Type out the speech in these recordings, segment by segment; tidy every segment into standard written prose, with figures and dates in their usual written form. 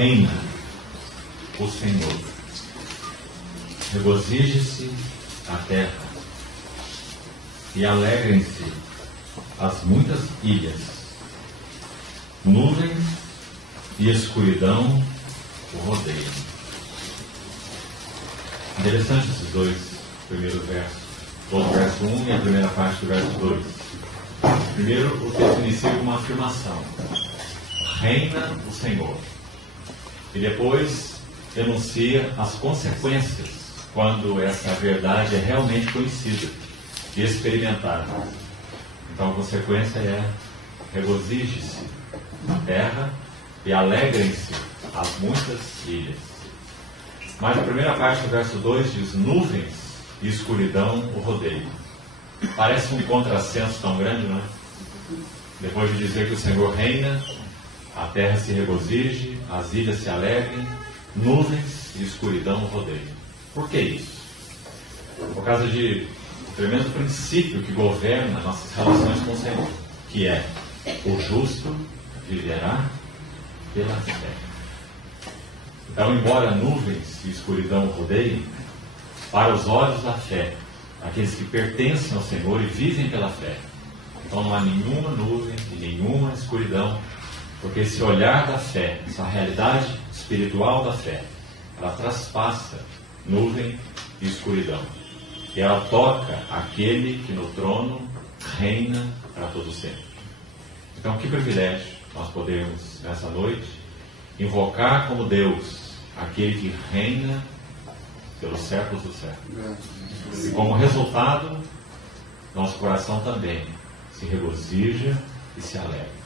reina o Senhor. Regozije-se a terra e alegrem-se as muitas ilhas. Nuvens e escuridão o rodeiam. Interessante esses dois primeiros versos. O verso 1 e a primeira parte do verso 2. Primeiro, o texto inicia com uma afirmação: reina o Senhor. E depois denuncia as consequências quando essa verdade é realmente conhecida e experimentada. Então a consequência é: regozije-se a terra e alegrem-se as muitas ilhas. Mas a primeira parte do verso 2 diz: nuvens e escuridão o rodeiam. Parece um contrassenso tão grande, não é? Depois de dizer que o Senhor reina, a terra se regozije, as ilhas se alegrem, nuvens e escuridão o rodeiam. Por que isso? Por causa de um tremendo princípio que governa nossas relações com o Senhor, que é: o justo viverá pela fé. Então, embora nuvens e escuridão o rodeiem, para os olhos da fé, aqueles que pertencem ao Senhor e vivem pela fé, então não há nenhuma nuvem e nenhuma escuridão, porque esse olhar da fé, essa realidade espiritual da fé, ela traspassa nuvem e escuridão. E ela toca aquele que no trono reina para todo sempre. Então, que privilégio nós podemos, nessa noite, invocar como Deus aquele que reina pelos séculos dos séculos. E como resultado, nosso coração também se regozija e se alegra.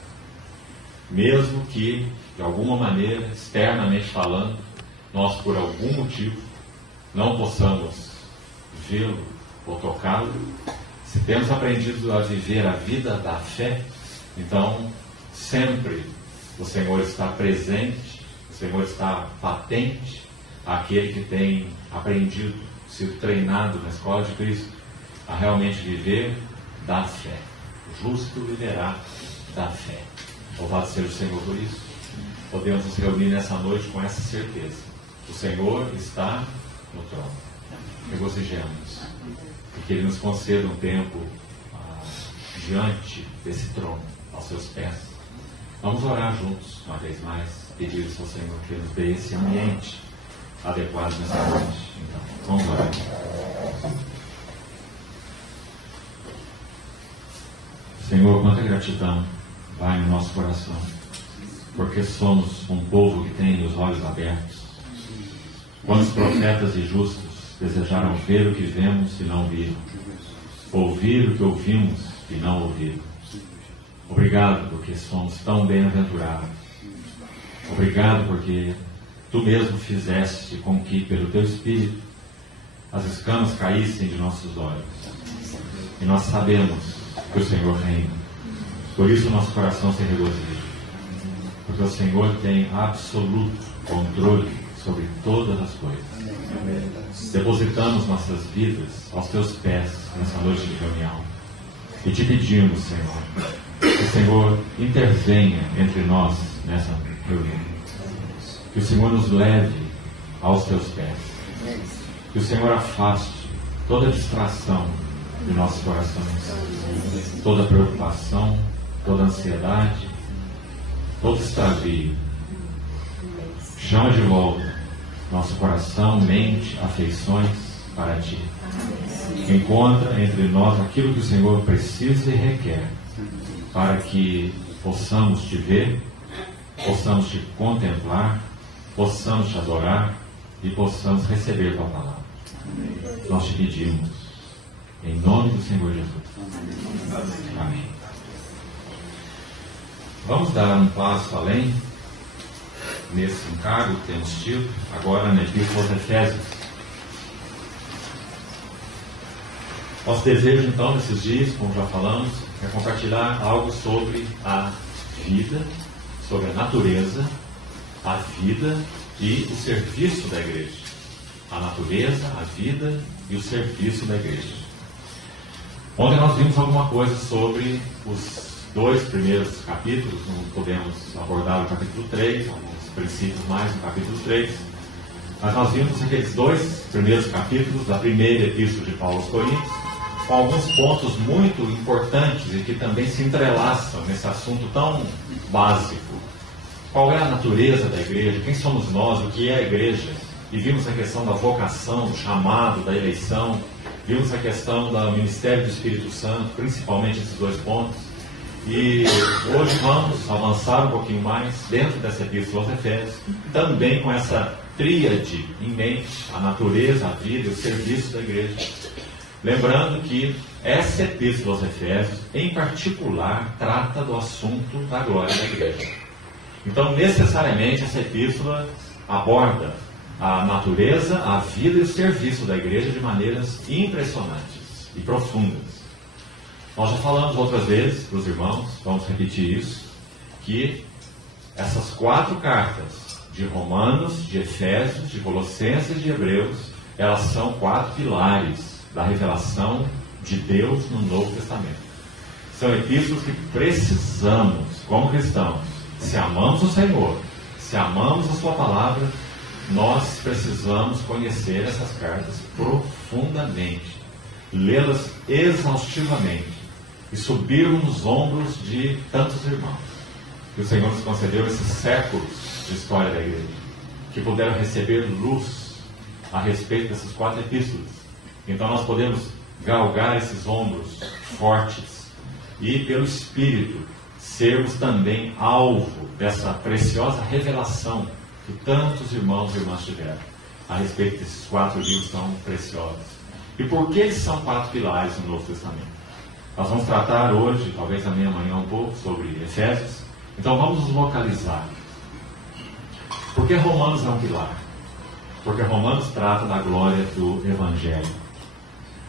Mesmo que, de alguma maneira, externamente falando, nós por algum motivo não possamos vê-lo ou tocá-lo, se temos aprendido a viver a vida da fé, então sempre o Senhor está presente, o Senhor está patente àquele que tem aprendido, sido treinado na escola de Cristo a realmente viver da fé. O justo viverá da fé. Louvado seja o Senhor por isso. Podemos nos reunir nessa noite com essa certeza: o Senhor está no trono. Regozijemos e que Ele nos conceda um tempo diante desse trono, aos seus pés. Vamos orar juntos, uma vez mais, pedir ao Senhor que nos dê esse ambiente adequado nessa noite. Então, vamos orar. Senhor, quanta gratidão vai no nosso coração, porque somos um povo que tem os olhos abertos. Quantos profetas e justos desejaram ver o que vemos e não viram, ouvir o que ouvimos e não ouviram. Obrigado porque somos tão bem-aventurados. Obrigado porque Tu mesmo fizeste com que, pelo Teu Espírito, as escamas caíssem de nossos olhos. E nós sabemos que o Senhor reina. Por isso o nosso coração se regozija, porque o Senhor tem absoluto controle sobre todas as coisas. Depositamos nossas vidas aos Teus pés nessa noite de reunião e Te pedimos, Senhor, que o Senhor intervenha entre nós nessa reunião, que o Senhor nos leve aos Teus pés, que o Senhor afaste toda distração de nossos corações, toda preocupação, toda ansiedade, todo extravio. Chama de volta nosso coração, mente, afeições para Ti. Encontra entre nós aquilo que o Senhor precisa e requer, para que possamos Te ver, possamos Te contemplar, possamos Te adorar e possamos receber Tua palavra. Nós Te pedimos, em nome do Senhor Jesus. Amém. Vamos dar um passo além nesse encargo que temos tido, agora na Epístola aos Efésios. Nosso desejo, então, nesses dias, como já falamos, é compartilhar algo sobre a vida, sobre a natureza, a vida e o serviço da igreja. A natureza, a vida e o serviço da igreja. Ontem nós vimos alguma coisa sobre os dois primeiros capítulos, não podemos abordar o capítulo 3, alguns princípios mais no capítulo 3. Mas nós vimos aqueles 2 primeiros capítulos da primeira epístola de Paulo aos Coríntios, com alguns pontos muito importantes e que também se entrelaçam nesse assunto tão básico. Qual é a natureza da igreja? Quem somos nós? O que é a igreja? E vimos a questão da vocação, do chamado, da eleição. Vimos a questão do ministério do Espírito Santo, principalmente esses 2 pontos. E hoje vamos avançar um pouquinho mais dentro dessa epístola aos Efésios, também com essa tríade em mente, a natureza, a vida e o serviço da igreja. Lembrando que essa epístola aos Efésios, em particular, trata do assunto da glória da igreja. Então, necessariamente, essa epístola aborda a natureza, a vida e o serviço da igreja de maneiras impressionantes e profundas. Nós já falamos outras vezes para os irmãos, vamos repetir isso, que essas 4 cartas de Romanos, de Efésios, de Colossenses e de Hebreus, elas são 4 pilares da revelação de Deus no Novo Testamento. São epístolas que precisamos, como cristãos, se amamos o Senhor, se amamos a Sua Palavra, nós precisamos conhecer essas cartas profundamente, lê-las exaustivamente e subirmos nos ombros de tantos irmãos que o Senhor nos concedeu esses séculos de história da igreja, que puderam receber luz a respeito dessas 4 epístolas. Então nós podemos galgar esses ombros fortes e, pelo Espírito, sermos também alvo dessa preciosa revelação que tantos irmãos e irmãs tiveram a respeito desses 4 livros tão preciosos. E por que eles são 4 pilares no Novo Testamento? Nós vamos tratar hoje, talvez amanhã um pouco, sobre Efésios. Então vamos nos localizar. Por que Romanos é um pilar? Porque Romanos trata da glória do Evangelho.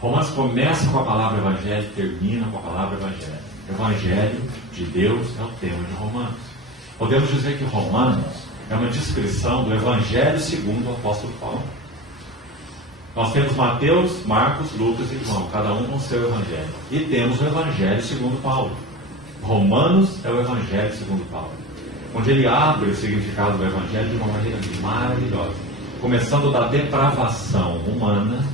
Romanos começa com a palavra Evangelho e termina com a palavra Evangelho. Evangelho de Deus é o tema de Romanos. Podemos dizer que Romanos é uma descrição do Evangelho segundo o apóstolo Paulo. Nós temos Mateus, Marcos, Lucas e João, cada um com o seu Evangelho. E temos o Evangelho segundo Paulo. Romanos é o Evangelho segundo Paulo, onde ele abre o significado do Evangelho de uma maneira maravilhosa, começando da depravação humana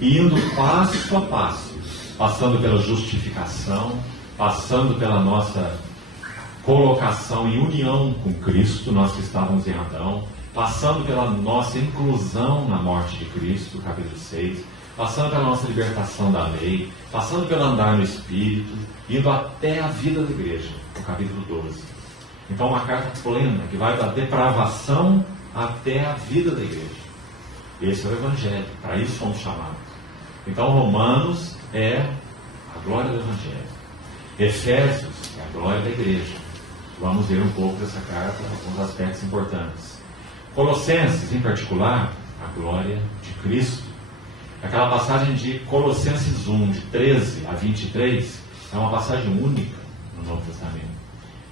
e indo passo a passo, passando pela justificação, passando pela nossa colocação em união com Cristo, nós que estávamos em Adão, passando pela nossa inclusão na morte de Cristo, capítulo 6, passando pela nossa libertação da lei, passando pelo andar no Espírito, indo até a vida da igreja, no capítulo 12. Então, uma carta plena, que vai da depravação até a vida da igreja. Esse é o Evangelho, para isso fomos chamados. Então, Romanos é a glória do Evangelho. Efésios é a glória da igreja. Vamos ver um pouco dessa carta, alguns aspectos importantes. Colossenses, em particular, a glória de Cristo. Aquela passagem de Colossenses 1, de 13 a 23, é uma passagem única no Novo Testamento,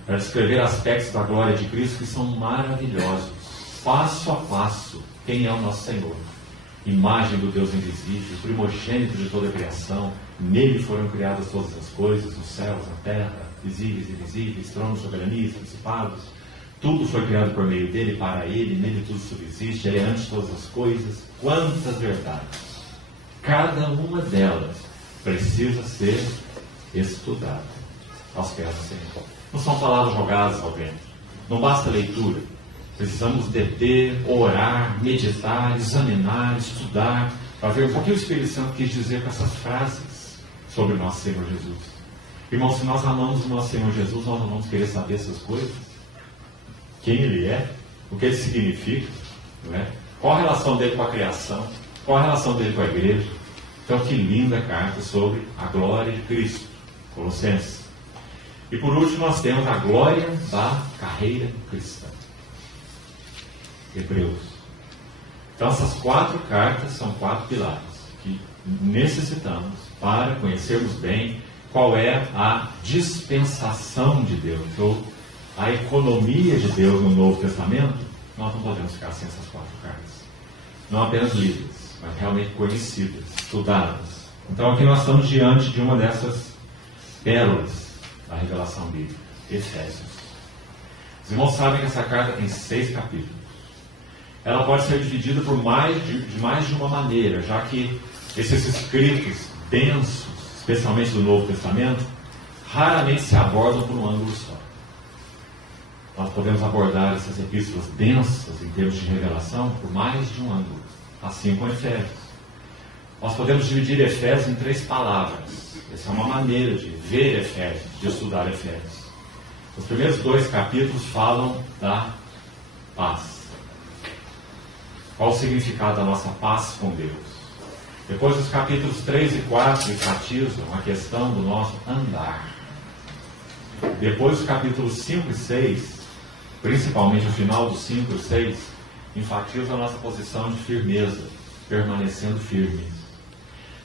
para descrever aspectos da glória de Cristo que são maravilhosos, passo a passo, quem é o nosso Senhor. Imagem do Deus invisível, primogênito de toda a criação, nele foram criadas todas as coisas, os céus, a terra, visíveis e invisíveis, tronos, soberanias, principados. Tudo foi criado por meio dele, para ele, nele tudo subsiste, ele é antes de todas as coisas. Quantas verdades! Cada uma delas precisa ser estudada aos pés do Senhor. Não são palavras jogadas ao vento. Não basta leitura. Precisamos deter, orar, meditar, examinar, estudar, para ver o que o Espírito Santo quis dizer com essas frases sobre o nosso Senhor Jesus. Irmãos, se nós amamos o nosso Senhor Jesus, nós não vamos querer saber essas coisas. Quem Ele é, o que Ele significa, não é? Qual a relação dele com a criação, qual a relação dele com a igreja. Então, que linda carta sobre a glória de Cristo, Colossenses. E por último, nós temos a glória da carreira cristã, Hebreus. Então, essas 4 cartas são 4 pilares que necessitamos para conhecermos bem qual é a dispensação de Deus, ou a economia de Deus no Novo Testamento. Nós não podemos ficar sem essas 4 cartas. Não apenas lidas, mas realmente conhecidas, estudadas. Então aqui nós estamos diante de uma dessas pérolas da revelação bíblica, Efésios. Os irmãos sabem que essa carta tem 6 capítulos. Ela pode ser dividida por de mais de uma maneira, já que esses escritos densos, especialmente do Novo Testamento, raramente se abordam por um ângulo só. Nós podemos abordar essas epístolas densas em termos de revelação por mais de um ângulo, assim como Efésios. Nós podemos dividir Efésios em 3 palavras. Essa é uma maneira de ver Efésios, de estudar Efésios. Os primeiros 2 capítulos falam da paz. Qual o significado da nossa paz com Deus? Depois os capítulos 3 e 4 enfatizam a questão do nosso andar. Depois os capítulos 5 e 6, principalmente o final dos 5 e 6, enfatizam a nossa posição de firmeza, permanecendo firmes.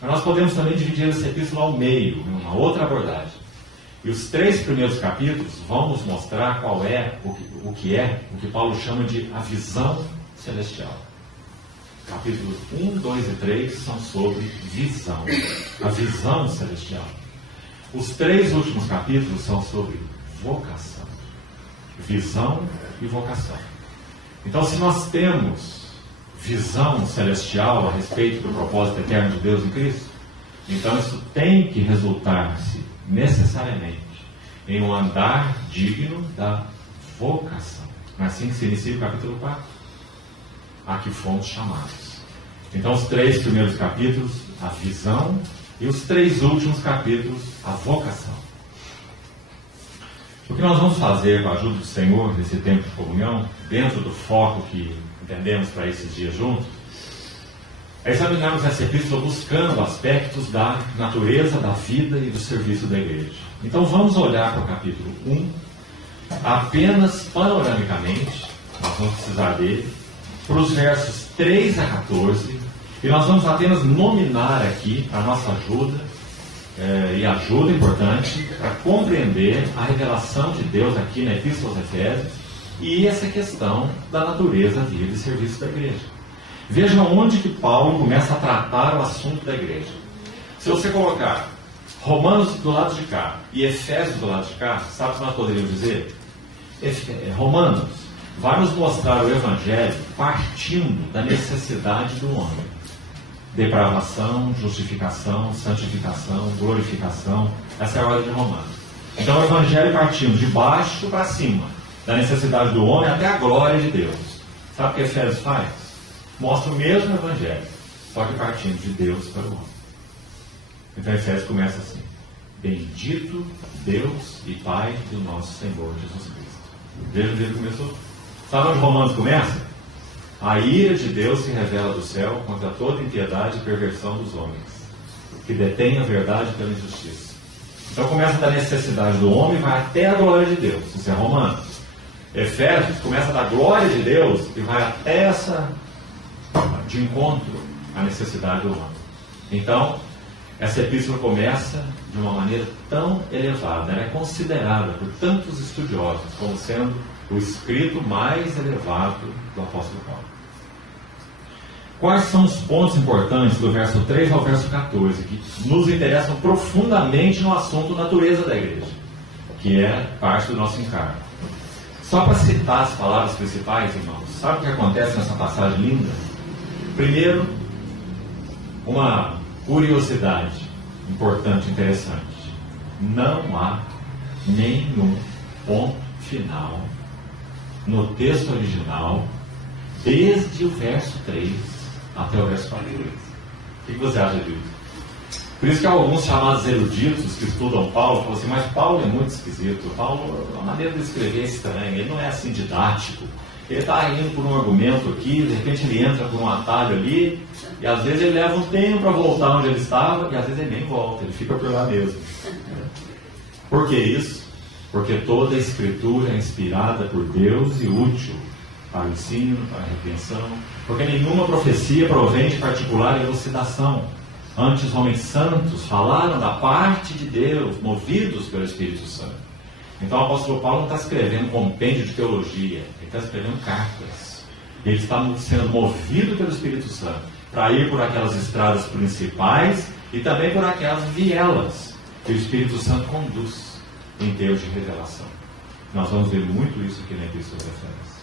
Mas nós podemos também dividir essa epístola ao meio, em uma outra abordagem. E os 3 primeiros capítulos vão nos mostrar qual é o que Paulo chama de a visão celestial. Capítulos 1, 2 e 3 são sobre visão, a visão celestial. Os 3 últimos capítulos são sobre vocação, visão e vocação. Então, se nós temos visão celestial a respeito do propósito eterno de Deus em Cristo, então isso tem que resultar-se necessariamente em um andar digno da vocação. É assim que se inicia o capítulo 4. A que fomos chamados. Então, os 3 primeiros capítulos, a visão, e os 3 últimos capítulos, a vocação. O que nós vamos fazer com a ajuda do Senhor nesse tempo de comunhão, dentro do foco que entendemos para esses dias juntos, é examinarmos essa epístola buscando aspectos da natureza, da vida e do serviço da igreja. Então, vamos olhar para o capítulo 1, apenas panoramicamente, nós vamos precisar dele, para os versos 3 a 14, e nós vamos apenas nominar aqui a nossa ajuda, e ajuda importante, para compreender a revelação de Deus aqui na Epístola aos Efésios, e essa questão da natureza, vida e serviço da igreja. Veja onde que Paulo começa a tratar o assunto da igreja. Se você colocar Romanos do lado de cá e Efésios do lado de cá, sabe o que nós poderíamos dizer? Romanos vai nos mostrar o Evangelho partindo da necessidade do homem. Depravação, justificação, santificação, glorificação. Essa é a ordem de Romanos. Então o Evangelho partindo de baixo para cima, da necessidade do homem até a glória de Deus. Sabe o que Efésios faz? Mostra o mesmo Evangelho, só que partindo de Deus para o homem. Então Efésios começa assim: bendito Deus e Pai do nosso Senhor Jesus Cristo. Veja onde ele começou. Sabe onde Romanos começa? A ira de Deus se revela do céu contra toda impiedade e perversão dos homens, que detêm a verdade pela injustiça. Então começa da necessidade do homem e vai até a glória de Deus. Isso é Romanos. Efésios começa da glória de Deus e vai até essa de encontro à necessidade do homem. Então, essa epístola começa de uma maneira tão elevada, ela é considerada por tantos estudiosos como sendo o escrito mais elevado do apóstolo Paulo. Quais são os pontos importantes do verso 3 ao verso 14 que nos interessam profundamente no assunto natureza da igreja, que é parte do nosso encargo? Só para citar as palavras principais, irmãos, sabe o que acontece nessa passagem linda? Primeiro, uma curiosidade importante, interessante. Não há nenhum ponto final no texto original, desde o verso 3 até o verso 14. O que você acha disso? Por isso que alguns chamados eruditos que estudam Paulo falam assim: mas Paulo é muito esquisito. Paulo, a maneira de escrever é estranha, ele não é assim didático. Ele está indo por um argumento aqui, de repente ele entra por um atalho ali, e às vezes ele leva um tempo para voltar onde ele estava, e às vezes ele nem volta, ele fica por lá mesmo. Por que isso? Porque toda a Escritura é inspirada por Deus e útil para o ensino, para a repreensão, porque nenhuma profecia provém de particular elucidação. Antes, os homens santos falaram da parte de Deus, movidos pelo Espírito Santo. Então o apóstolo Paulo não está escrevendo um compêndio de teologia, ele está escrevendo cartas. Ele está sendo movido pelo Espírito Santo para ir por aquelas estradas principais e também por aquelas vielas que o Espírito Santo conduz em Deus de revelação. Nós vamos ver muito isso aqui na Epístola de Efésios.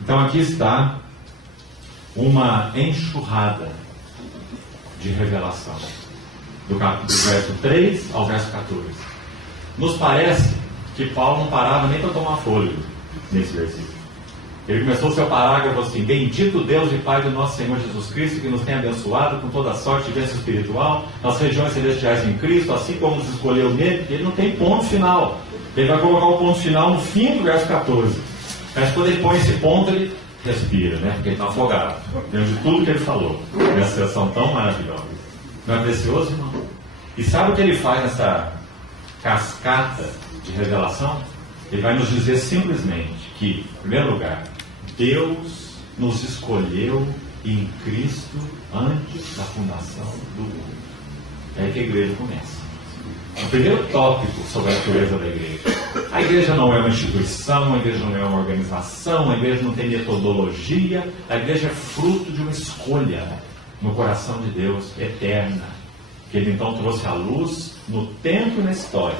Então aqui está uma enxurrada de revelação, do verso 3 ao verso 14. Nos parece que Paulo não parava nem para tomar fôlego nesse versículo. Ele começou o seu parágrafo assim: bendito Deus e Pai do nosso Senhor Jesus Cristo, que nos tem abençoado com toda a sorte de bênção espiritual nas regiões celestiais em Cristo, assim como nos escolheu nele. Ele não tem ponto final. Ele vai colocar o ponto final no fim do verso 14. Mas quando ele põe esse ponto, ele respira, né? Porque ele está afogado diante de tudo que ele falou nessa sessão tão maravilhosa. Não é precioso, irmão? E sabe o que ele faz nessa cascata de revelação? Ele vai nos dizer simplesmente que, em primeiro lugar, Deus nos escolheu em Cristo antes da fundação do mundo. É aí que a igreja começa. O primeiro tópico sobre a natureza da igreja. A igreja não é uma instituição, a igreja não é uma organização, a igreja não tem metodologia, a igreja é fruto de uma escolha no coração de Deus eterna, que Ele então trouxe à luz no tempo e na história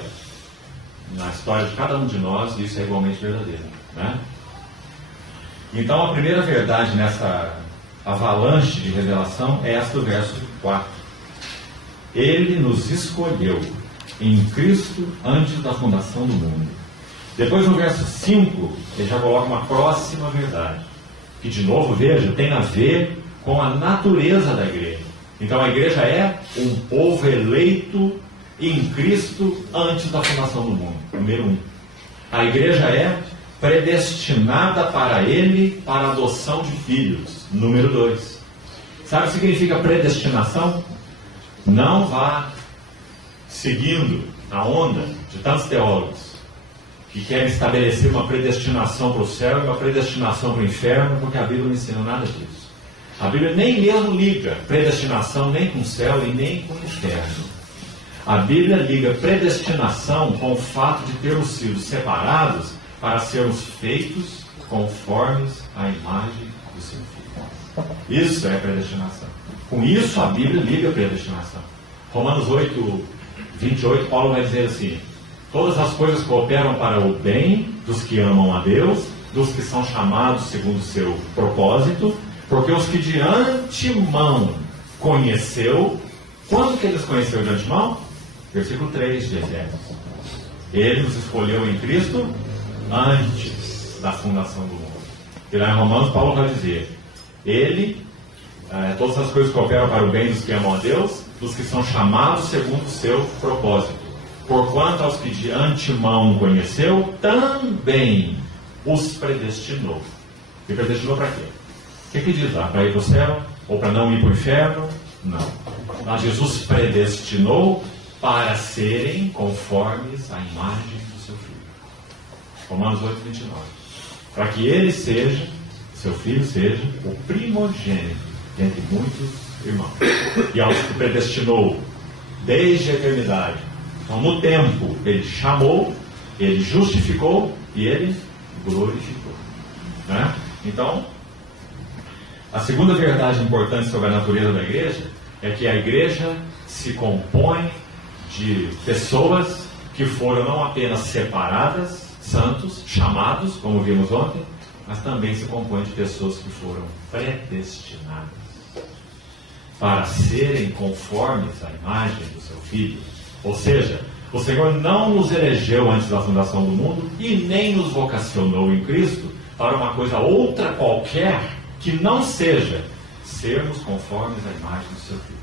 de cada um de nós, e isso é igualmente verdadeiro, né? Então a primeira verdade nessa avalanche de revelação é esta do verso 4. Ele nos escolheu em Cristo antes da fundação do mundo. Depois no verso 5, ele já coloca uma próxima verdade, que de novo, veja, tem a ver com a natureza da igreja. Então a igreja é um povo eleito em Cristo antes da fundação do mundo. Número 1. A igreja é predestinada para Ele, para a adoção de filhos. Número 2. Sabe o que significa predestinação? Não vá seguindo a onda de tantos teólogos que querem estabelecer uma predestinação para o céu e uma predestinação para o inferno, porque a Bíblia não ensina nada disso. A Bíblia nem mesmo liga predestinação nem com o céu e nem com o inferno. A Bíblia liga predestinação com o fato de termos sido separados para sermos feitos conformes à imagem do seu Filho. Isso é predestinação. Com isso a Bíblia liga a predestinação. Romanos 8, 28, Paulo vai dizer assim: todas as coisas cooperam para o bem dos que amam a Deus, dos que são chamados segundo o seu propósito, porque os que de antemão conheceu, quando que eles conheceu de antemão? Versículo 3 de Efésios. Ele nos escolheu em Cristo antes da fundação do mundo. E lá em Romanos, Paulo vai dizer: todas as coisas cooperam para o bem dos que amam a Deus, dos que são chamados segundo o seu propósito. Porquanto aos que de antemão conheceu, também os predestinou. E predestinou para quê? O que diz lá? Para ir para o céu? Ou para não ir para o inferno? Não. Mas Jesus predestinou para serem conformes à imagem do seu Filho. Romanos 8, 29. Para que ele seja, seu Filho seja, o primogênito entre muitos irmãos. E aos que predestinou desde a eternidade. Então, no tempo, ele chamou, ele justificou e ele glorificou. Né? Então, a segunda verdade importante sobre a natureza da igreja é que a igreja se compõe de pessoas que foram não apenas separadas, santos, chamados, como vimos ontem, mas também se compõe de pessoas que foram predestinadas para serem conformes à imagem do seu Filho. Ou seja, o Senhor não nos elegeu antes da fundação do mundo e nem nos vocacionou em Cristo para uma coisa outra qualquer que não seja sermos conformes à imagem do seu Filho.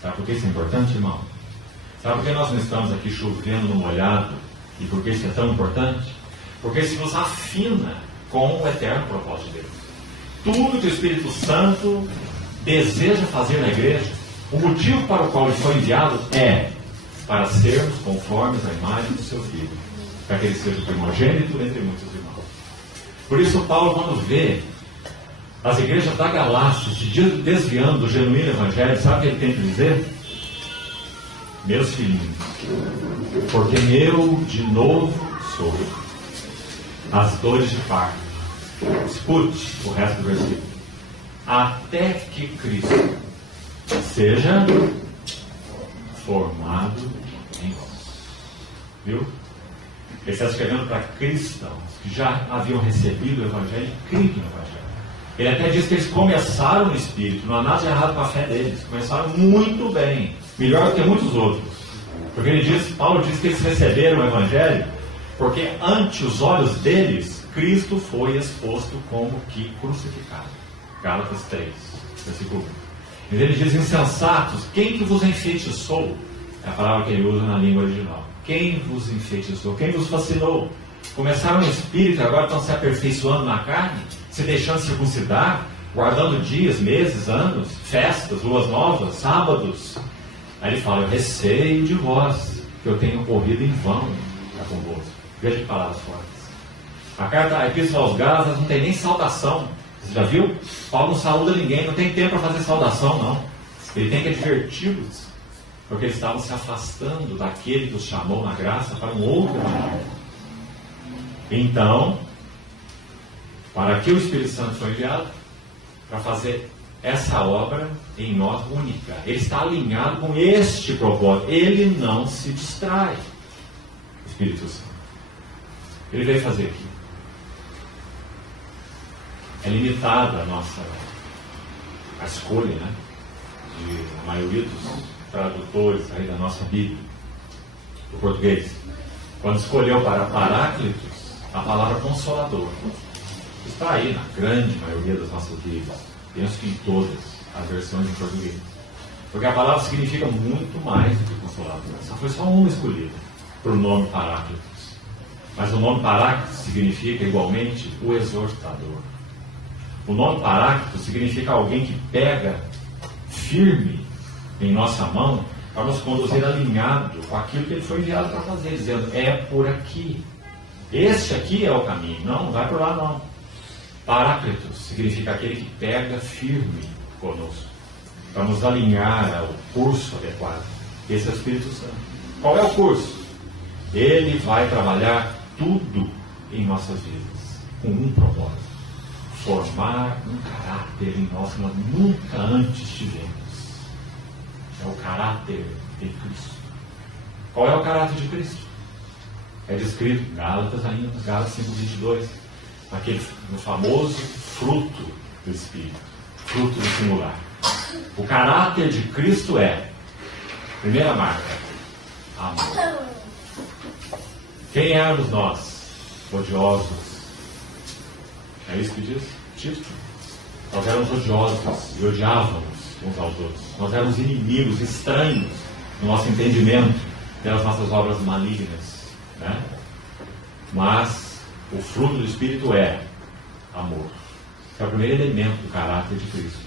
Sabe por que isso é importante, irmão? Sabe por que nós não estamos aqui chovendo no molhado? E por que isso é tão importante? Porque isso nos afina com o eterno propósito de Deus. Tudo que o Espírito Santo deseja fazer na igreja, o motivo para o qual ele foi enviado é para sermos conformes à imagem do seu Filho, para que ele seja o primogênito entre muitos irmãos. Por isso Paulo, quando vê as igrejas da Galácia se desviando do genuíno evangelho, sabe o que ele tem que dizer? Meus filhinhos, porque eu de novo sou as dores de parto. Escute o resto do versículo. Até que Cristo seja formado em vós. Viu? Ele está escrevendo para cristãos que já haviam recebido o Evangelho e crido no Evangelho. Ele até diz que eles começaram no Espírito, não há nada de errado com a fé deles, começaram muito bem, melhor do que muitos outros. Porque Paulo diz que eles receberam o Evangelho porque ante os olhos deles, Cristo foi exposto como que crucificado. Gálatas 3, versículo 1. Então ele diz: insensatos, quem que vos enfeitiçou? É a palavra que ele usa na língua original. Quem vos enfeitiçou? Quem vos fascinou? Começaram no Espírito e agora estão se aperfeiçoando na carne, se deixando circuncidar, guardando dias, meses, anos, festas, luas novas, sábados. Aí ele fala: eu receio de vós, que eu tenho corrido em vão para convosco. Veja que palavras fortes. A Epístola aos Gálatas não tem nem saudação. Você já viu? Paulo não saúda ninguém, não tem tempo para fazer saudação, não. Ele tem que adverti-los, porque eles estavam se afastando daquele que os chamou na graça para um outro evangelho. Então, para que o Espírito Santo foi enviado? Para fazer essa obra em nós única. Ele está alinhado com este propósito. Ele não se distrai. O Espírito Santo. Ele veio fazer aqui. É limitada a escolha, né? De a maioria dos tradutores aí da nossa Bíblia, do português. Quando escolheu para Paráclitos, a palavra consolador está aí na grande maioria das nossas Bíblias. Penso que em todas as versões em português. Porque a palavra significa muito mais do que consolador. Essa foi só uma escolhida para o nome Paráclitos. Mas o nome Paráclitos significa igualmente o exortador. O nome Paráclitos significa alguém que pega firme em nossa mão para nos conduzir alinhado com aquilo que ele foi enviado para fazer, dizendo: é por aqui. Este aqui é o caminho. Não vai por lá não. Paráclitos significa aquele que pega firme conosco, para nos alinhar ao curso adequado. Esse é o Espírito Santo. Qual é o curso? Ele vai trabalhar tudo em nossas vidas, com um propósito: formar um caráter em nós que nós nunca antes tivemos. É o caráter de Cristo. Qual é o caráter de Cristo? É descrito em Gálatas ainda, Gálatas 5:22, no famoso fruto do Espírito, fruto do singular. O caráter de Cristo é, primeira marca, amor. Quem éramos nós? Odiosos. É isso que diz Tito? Nós éramos odiosos e odiávamos uns aos outros. Nós éramos inimigos, estranhos no nosso entendimento pelas nossas obras malignas, né? Mas o fruto do Espírito é amor. É o primeiro elemento do caráter de Cristo.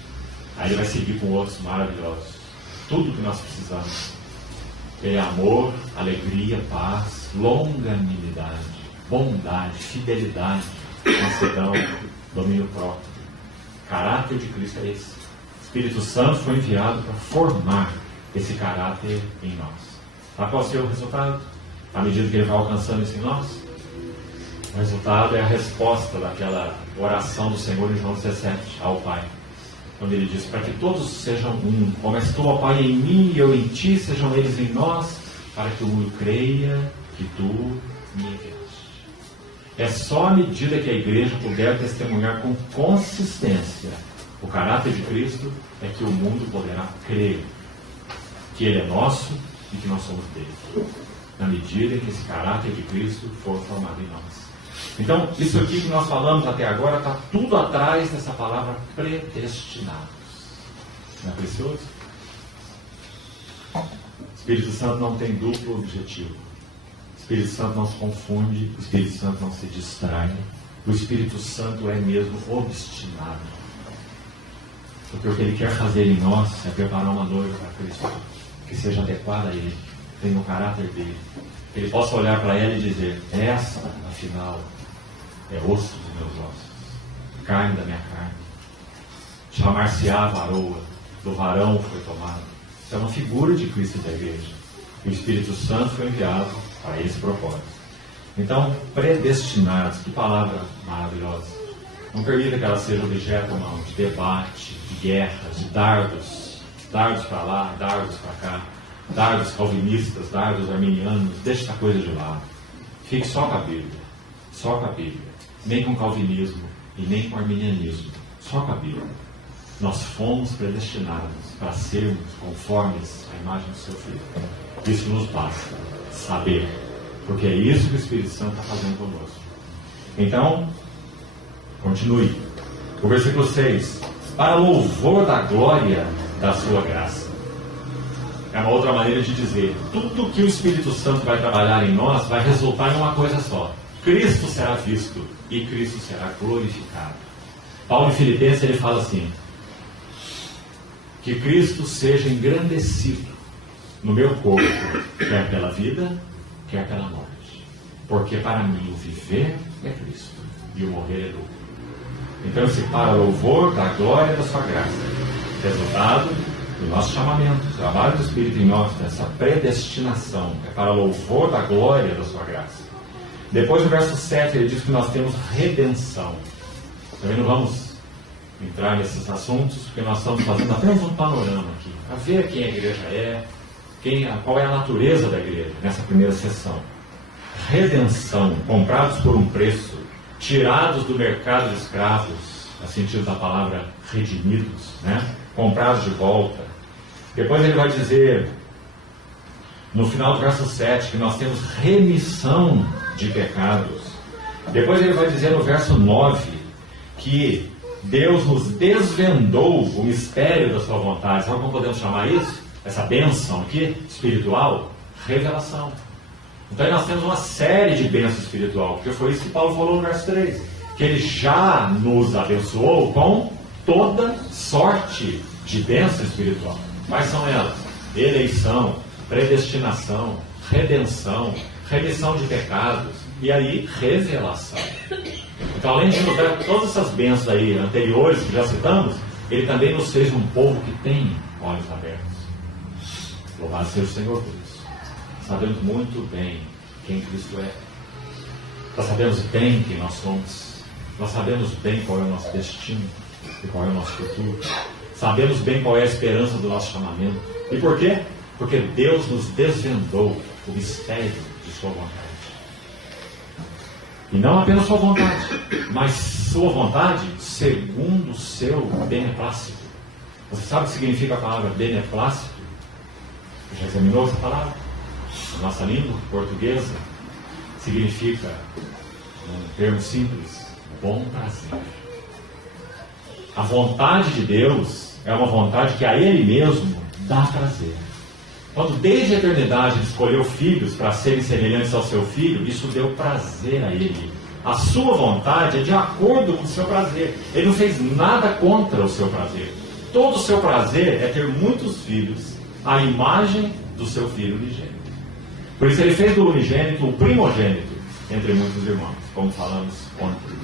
Aí ele vai seguir com outros maravilhosos. Tudo que nós precisamos. É amor, alegria, paz, longanimidade, bondade, fidelidade, mansidão, domínio próprio. O caráter de Cristo é esse. O Espírito Santo foi enviado para formar esse caráter em nós. Sabe qual é o seu resultado? À medida que ele vai alcançando isso em nós? O resultado é a resposta daquela oração do Senhor em João 17 ao Pai. Quando ele diz: para que todos sejam um, como és tu, ó Pai, em mim e eu em ti, sejam eles em nós, para que o mundo creia que tu me enviaste. É só à medida que a igreja puder testemunhar com consistência o caráter de Cristo, é que o mundo poderá crer que Ele é nosso e que nós somos dele. Na medida em que esse caráter de Cristo for formado em nós. Então, isso aqui que nós falamos até agora está tudo atrás dessa palavra predestinados. Não é precioso? O Espírito Santo não tem duplo objetivo. O Espírito Santo não se confunde, o Espírito Santo não se distrai. O Espírito Santo é mesmo obstinado. Porque o que Ele quer fazer em nós é preparar uma noiva para Cristo, que seja adequada a Ele, tenha o caráter dele. Que Ele possa olhar para ela e dizer: essa, afinal, é osso dos meus ossos, carne da minha carne. Chamar-se-á varoa, do varão foi tomado. Isso é uma figura de Cristo da igreja. E o Espírito Santo foi enviado para esse propósito. Então, predestinados, que palavra maravilhosa. Não permita que ela seja objeto, não, de debate, de guerras, de dardos para lá, dardos para cá, dardos calvinistas, dardos arminianos. Deixa essa coisa de lado. Fique só com a Bíblia. Só com a Bíblia. Nem com calvinismo e nem com arminianismo. Só com a Bíblia. Nós fomos predestinados para sermos conformes à imagem do seu Filho. Isso nos basta saber. Porque é isso que o Espírito Santo está fazendo conosco. Então, continue. O versículo 6. Para louvor da glória da sua graça. É uma outra maneira de dizer, tudo que o Espírito Santo vai trabalhar em nós vai resultar em uma coisa só. Cristo será visto e Cristo será glorificado. Paulo em Filipenses ele fala assim, que Cristo seja engrandecido no meu corpo, quer pela vida, quer pela morte. Porque para mim o viver é Cristo e o morrer é lucro. Então esse para louvor da glória da sua graça, resultado do nosso chamamento, do trabalho do Espírito em nós, dessa predestinação, é para louvor da glória da sua graça. Depois no verso 7 ele diz que nós temos redenção. Também não vamos entrar nesses assuntos, porque nós estamos fazendo apenas um panorama aqui, para ver quem a igreja é, qual é a natureza da igreja, nessa primeira sessão. Redenção, comprados por um preço, tirados do mercado de escravos, no sentido da palavra redimidos, né? Comprados de volta. Depois ele vai dizer, no final do verso 7, que nós temos remissão de pecados. Depois ele vai dizer no verso 9, que Deus nos desvendou o mistério da sua vontade. Sabe como podemos chamar isso? Essa bênção aqui, espiritual? Revelação. Então aí nós temos uma série de bênçãos espiritual, porque foi isso que Paulo falou no verso 3, que ele já nos abençoou com toda sorte de bênção espiritual. Quais são elas? Eleição, predestinação, redenção, remissão de pecados e aí revelação. Então além de nos dar todas essas bênçãos aí anteriores que já citamos, ele também nos fez um povo que tem olhos abertos. Louvado seja o Senhor por isso. Sabemos muito bem quem Cristo é. Nós sabemos bem quem nós somos. Nós sabemos bem qual é o nosso destino e qual é o nosso futuro. Sabemos bem qual é a esperança do nosso chamamento. E por quê? Porque Deus nos desvendou o mistério de sua vontade. E não apenas sua vontade, mas sua vontade segundo o seu beneplácito. Você sabe o que significa a palavra beneplácito? Você já examinou essa palavra? Na nossa língua portuguesa, significa, num termo simples, bom prazer. A vontade de Deus é uma vontade que a Ele mesmo dá prazer. Quando desde a eternidade Ele escolheu filhos para serem semelhantes ao seu Filho, isso deu prazer a Ele. A sua vontade é de acordo com o seu prazer. Ele não fez nada contra o seu prazer. Todo o seu prazer é ter muitos filhos, à imagem do seu Filho unigênito. Por isso Ele fez do unigênito o primogênito entre muitos irmãos, como falamos ontem.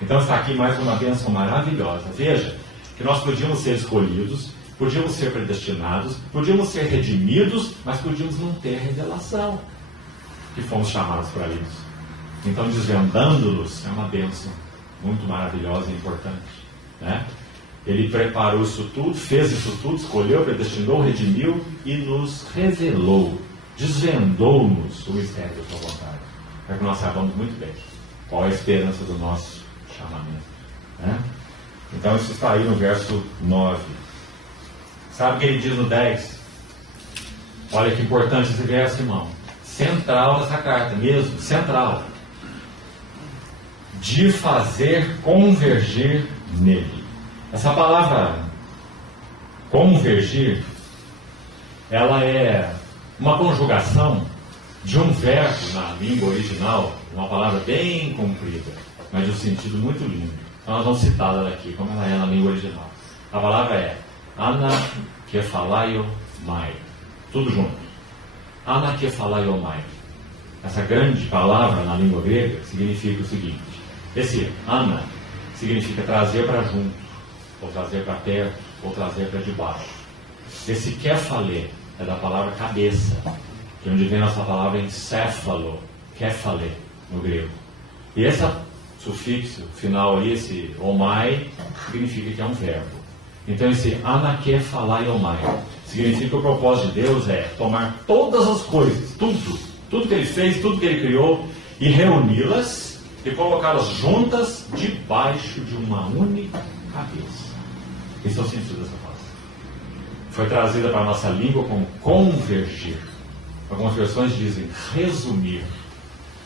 Então está aqui mais uma bênção maravilhosa. Veja que nós podíamos ser escolhidos, podíamos ser predestinados, podíamos ser redimidos, mas podíamos não ter revelação, que fomos chamados para isso. Então, desvendando-los é uma bênção muito maravilhosa e importante, né? Ele preparou isso tudo, fez isso tudo, escolheu, predestinou, redimiu e nos revelou, desvendou-nos o mistério da sua vontade, para que nós saibamos muito bem qual é a esperança do nosso chamamento, né? Então isso está aí no verso 9. Sabe o que ele diz no 10? Olha que importante esse verso, irmão. Central dessa carta mesmo, central. De fazer convergir nele. Essa palavra convergir, ela é uma conjugação de um verbo na língua original, uma palavra bem comprida, mas de um sentido muito lindo. Então nós vamos citá-la aqui, como ela é na língua original. A palavra é anakefalaiomai. Tudo junto. Anakefalaiomai. Essa grande palavra na língua grega significa o seguinte. Esse ana significa trazer para junto, ou trazer para perto, ou trazer para debaixo. Esse kefale é da palavra cabeça, que é onde vem nossa palavra encéfalo, kefale, no grego. E esse sufixo final ali, esse omai, significa que é um verbo. Então esse anakefalaiomai significa que o propósito de Deus é tomar todas as coisas, tudo que Ele fez, tudo que Ele criou, e reuni-las e colocá-las juntas debaixo de uma única cabeça. Esse é o sentido dessa frase. Foi trazida para a nossa língua como convergir. Algumas versões dizem resumir.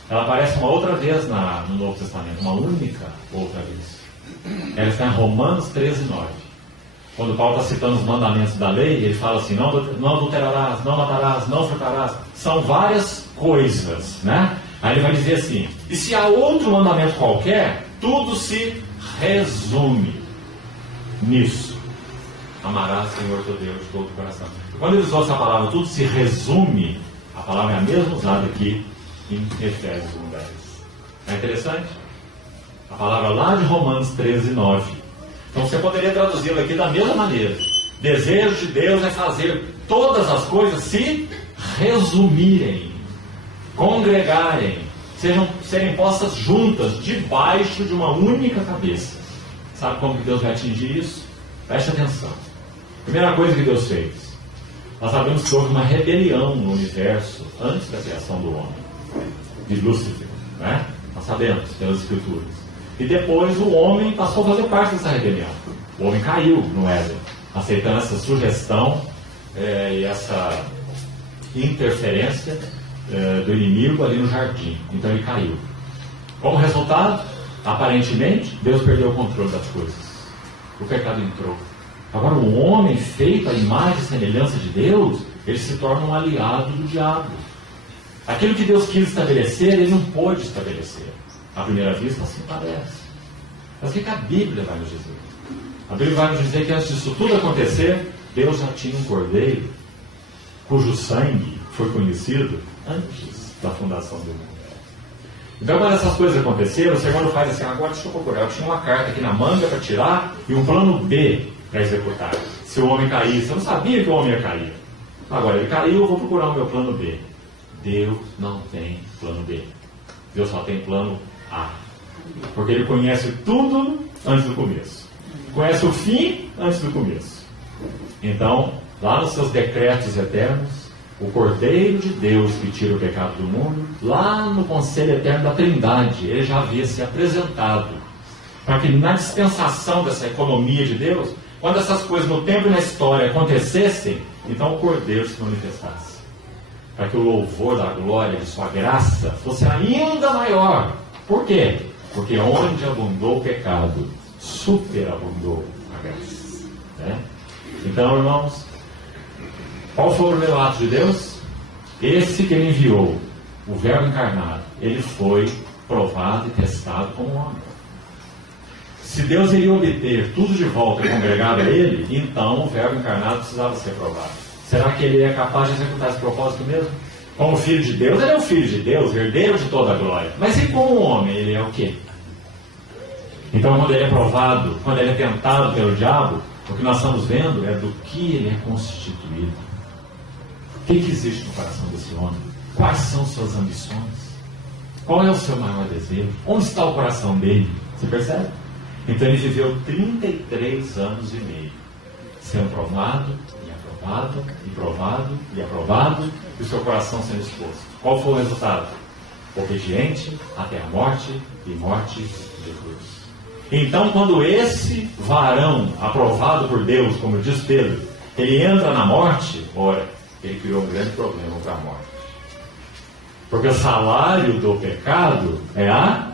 Ela aparece uma outra vez no Novo Testamento, uma única outra vez. Ela está em Romanos 13:9. Quando Paulo está citando os mandamentos da lei, ele fala assim: não adulterarás, não matarás, não furtarás. São várias coisas, né? Aí ele vai dizer assim: e se há outro mandamento qualquer, tudo se resume nisso: amarás o Senhor teu Deus de todo o coração. E quando ele usou essa palavra, tudo se resume, a palavra é a mesma usada aqui em Efésios 1:10. É interessante? A palavra lá de Romanos 13:9. Então você poderia traduzi-la aqui da mesma maneira. Desejo de Deus é fazer todas as coisas se resumirem, congregarem, serem postas juntas, debaixo de uma única cabeça. Sabe como que Deus vai atingir isso? Preste atenção. Primeira coisa que Deus fez. Nós sabemos que houve uma rebelião no universo antes da criação do homem, de Lúcifer, né? Nós sabemos pelas Escrituras. E depois o homem passou a fazer parte dessa rebelião. O homem caiu no Éden, aceitando essa sugestão e essa interferência do inimigo ali no jardim. Então ele caiu. Como resultado, aparentemente, Deus perdeu o controle das coisas. O pecado entrou. Agora o homem, feito à imagem e semelhança de Deus, ele se torna um aliado do diabo. Aquilo que Deus quis estabelecer, ele não pôde estabelecer. À primeira vista, assim parece. Mas o que a Bíblia vai nos dizer? A Bíblia vai nos dizer que antes disso tudo acontecer, Deus já tinha um cordeiro, cujo sangue foi conhecido antes da fundação do mundo. Então, quando essas coisas aconteceram, o Senhor faz assim: agora deixa eu procurar. Eu tinha uma carta aqui na manga para tirar e um plano B para executar. Se o homem caísse, eu não sabia que o homem ia cair. Agora ele caiu, eu vou procurar o meu plano B. Deus não tem plano B. Deus só tem plano A. Porque ele conhece tudo antes do começo. Conhece o fim antes do começo. Então, lá nos seus decretos eternos, o Cordeiro de Deus que tira o pecado do mundo, lá no conselho eterno da Trindade, ele já havia se apresentado. Para que na dispensação dessa economia de Deus, quando essas coisas no tempo e na história acontecessem, então o Cordeiro se manifestasse. Para que o louvor da glória de sua graça fosse ainda maior. Por quê? Porque onde abundou o pecado, superabundou a graça. Né? Então, irmãos, qual foi o primeiro ato de Deus? Esse que ele enviou, o Verbo encarnado, ele foi provado e testado como homem. Se Deus iria obter tudo de volta congregado a ele, então o Verbo encarnado precisava ser provado. Será que ele é capaz de executar esse propósito mesmo? Como filho de Deus, ele é o filho de Deus, herdeiro de toda a glória. Mas e como homem, ele é o quê? Então, quando ele é provado, quando ele é tentado pelo diabo, o que nós estamos vendo é do que ele é constituído. O que existe no coração desse homem? Quais são suas ambições? Qual é o seu maior desejo? Onde está o coração dele? Você percebe? Então ele viveu 33 anos e meio, sendo provado, e aprovado, e provado, e aprovado, e o seu coração sendo exposto. Qual foi o resultado? Obediente até a morte, e morte de cruz. Então, quando esse varão, aprovado por Deus, como diz Pedro, ele entra na morte, ora, ele criou um grande problema para a morte. Porque o salário do pecado é a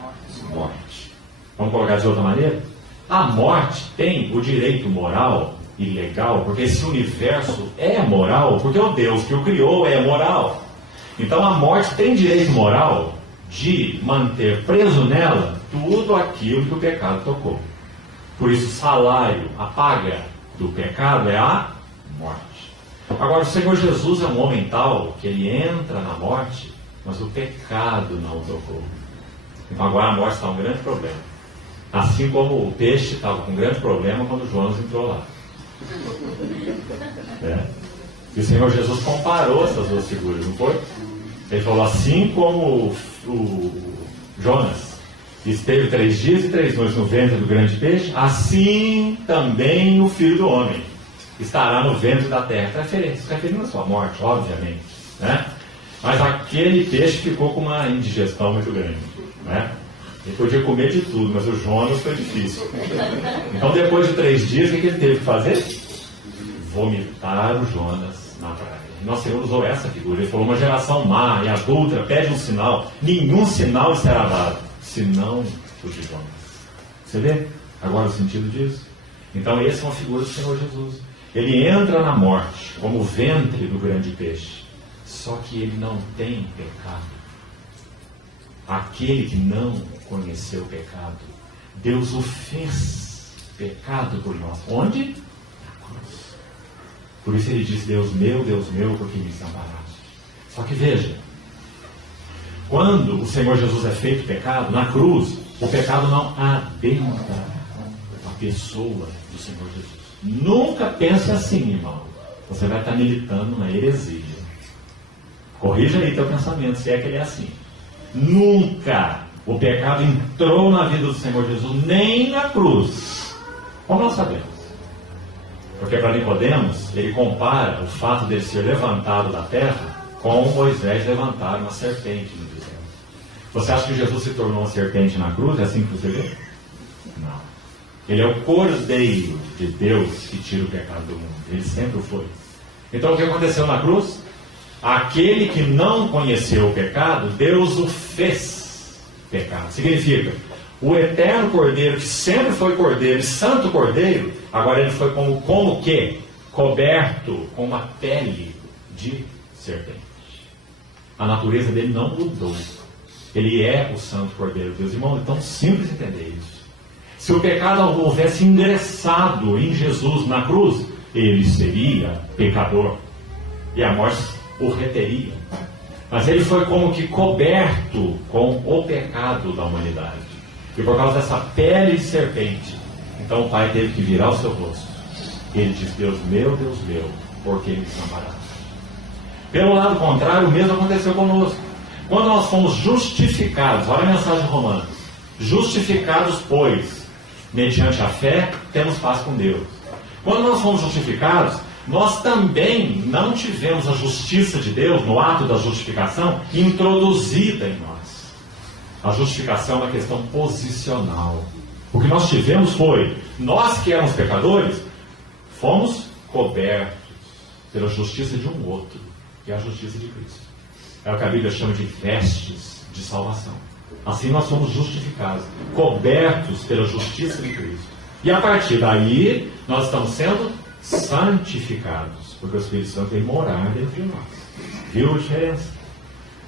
morte. Vamos colocar de outra maneira? A morte tem o direito moral e legal, porque esse universo é moral, porque o Deus que o criou é moral. Então a morte tem direito moral de manter preso nela tudo aquilo que o pecado tocou. Por isso o salário, a paga do pecado é a morte. Agora o Senhor Jesus é um homem tal que ele entra na morte, mas o pecado não o tocou. Então agora a morte está um grande problema. Assim como o peixe estava com um grande problema quando Jonas entrou lá. E o Senhor Jesus comparou essas duas figuras, não foi? Ele falou: assim como o Jonas esteve 3 dias e 3 noites no ventre do grande peixe, assim também o Filho do Homem estará no ventre da terra. Referindo à sua morte, obviamente, né? Mas aquele peixe ficou com uma indigestão muito grande, né? Ele podia comer de tudo, mas o Jonas foi difícil. Então, depois de 3 dias, o que ele teve que fazer? Vomitar o Jonas na praia. E nosso Senhor usou essa figura. Ele falou: uma geração má e adulta pede um sinal. Nenhum sinal lhe será dado, senão o de Jonas. Você vê agora o sentido disso? Então, essa é uma figura do Senhor Jesus. Ele entra na morte como o ventre do grande peixe. Só que ele não tem pecado. Aquele que não conheceu o pecado, Deus o fez pecado por nós. Onde? Na cruz. Por isso ele diz: Deus meu, por que me desamparaste? Só que veja, quando o Senhor Jesus é feito pecado, na cruz, o pecado não adentra a pessoa do Senhor Jesus. Nunca pense assim, irmão. Você vai estar militando na heresia. Corrija aí teu pensamento, se é que ele é assim. Nunca o pecado entrou na vida do Senhor Jesus, nem na cruz. Como nós sabemos? Porque para Nicodemos, ele compara o fato dele ser levantado da terra com Moisés levantar uma serpente no deserto. Você acha que Jesus se tornou uma serpente na cruz? É assim que você vê? Não. Ele é o Cordeiro de Deus que tira o pecado do mundo. Ele sempre foi. Então o que aconteceu na cruz? Aquele que não conheceu o pecado, Deus o fez pecado. Significa, o eterno Cordeiro, que sempre foi Cordeiro, e Santo Cordeiro, agora ele foi como que? Coberto com uma pele de serpente. A natureza dele não mudou. Ele é o Santo Cordeiro de Deus. Irmão, é tão simples entender isso. Se o pecado houvesse ingressado em Jesus na cruz, ele seria pecador. E a morte o reteria. Mas ele foi como que coberto com o pecado da humanidade. E por causa dessa pele de serpente, então o Pai teve que virar o seu rosto. Ele diz: Deus meu, por que me desamparaste? Pelo lado contrário, o mesmo aconteceu conosco. Quando nós fomos justificados, olha a mensagem de Romanos: justificados, pois, mediante a fé, temos paz com Deus. Quando nós fomos justificados, nós também não tivemos a justiça de Deus, no ato da justificação, introduzida em nós. A justificação é uma questão posicional. O que nós tivemos foi, nós que éramos pecadores, fomos cobertos pela justiça de um outro, que é a justiça de Cristo. É o que a Bíblia chama de vestes de salvação. Assim nós somos justificados, cobertos pela justiça de Cristo. E a partir daí, nós estamos sendo santificados, porque o Espírito Santo vem morar dentro de nós. Viu a diferença?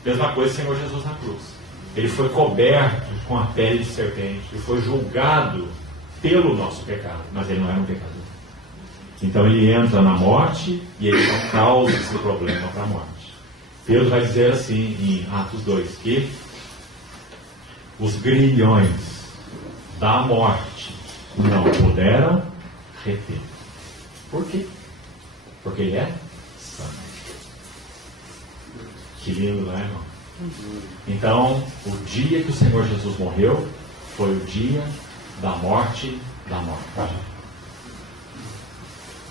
Mesma coisa o Senhor Jesus na cruz. Ele foi coberto com a pele de serpente. Ele foi julgado pelo nosso pecado, mas ele não era um pecador. Então ele entra na morte e ele não causa esse problema para a morte. Pedro vai dizer assim em Atos 2, que os grilhões da morte não puderam reter. Por quê? Porque ele é santo. Que lindo, não é, irmão? Então, o dia que o Senhor Jesus morreu foi o dia da morte da morte.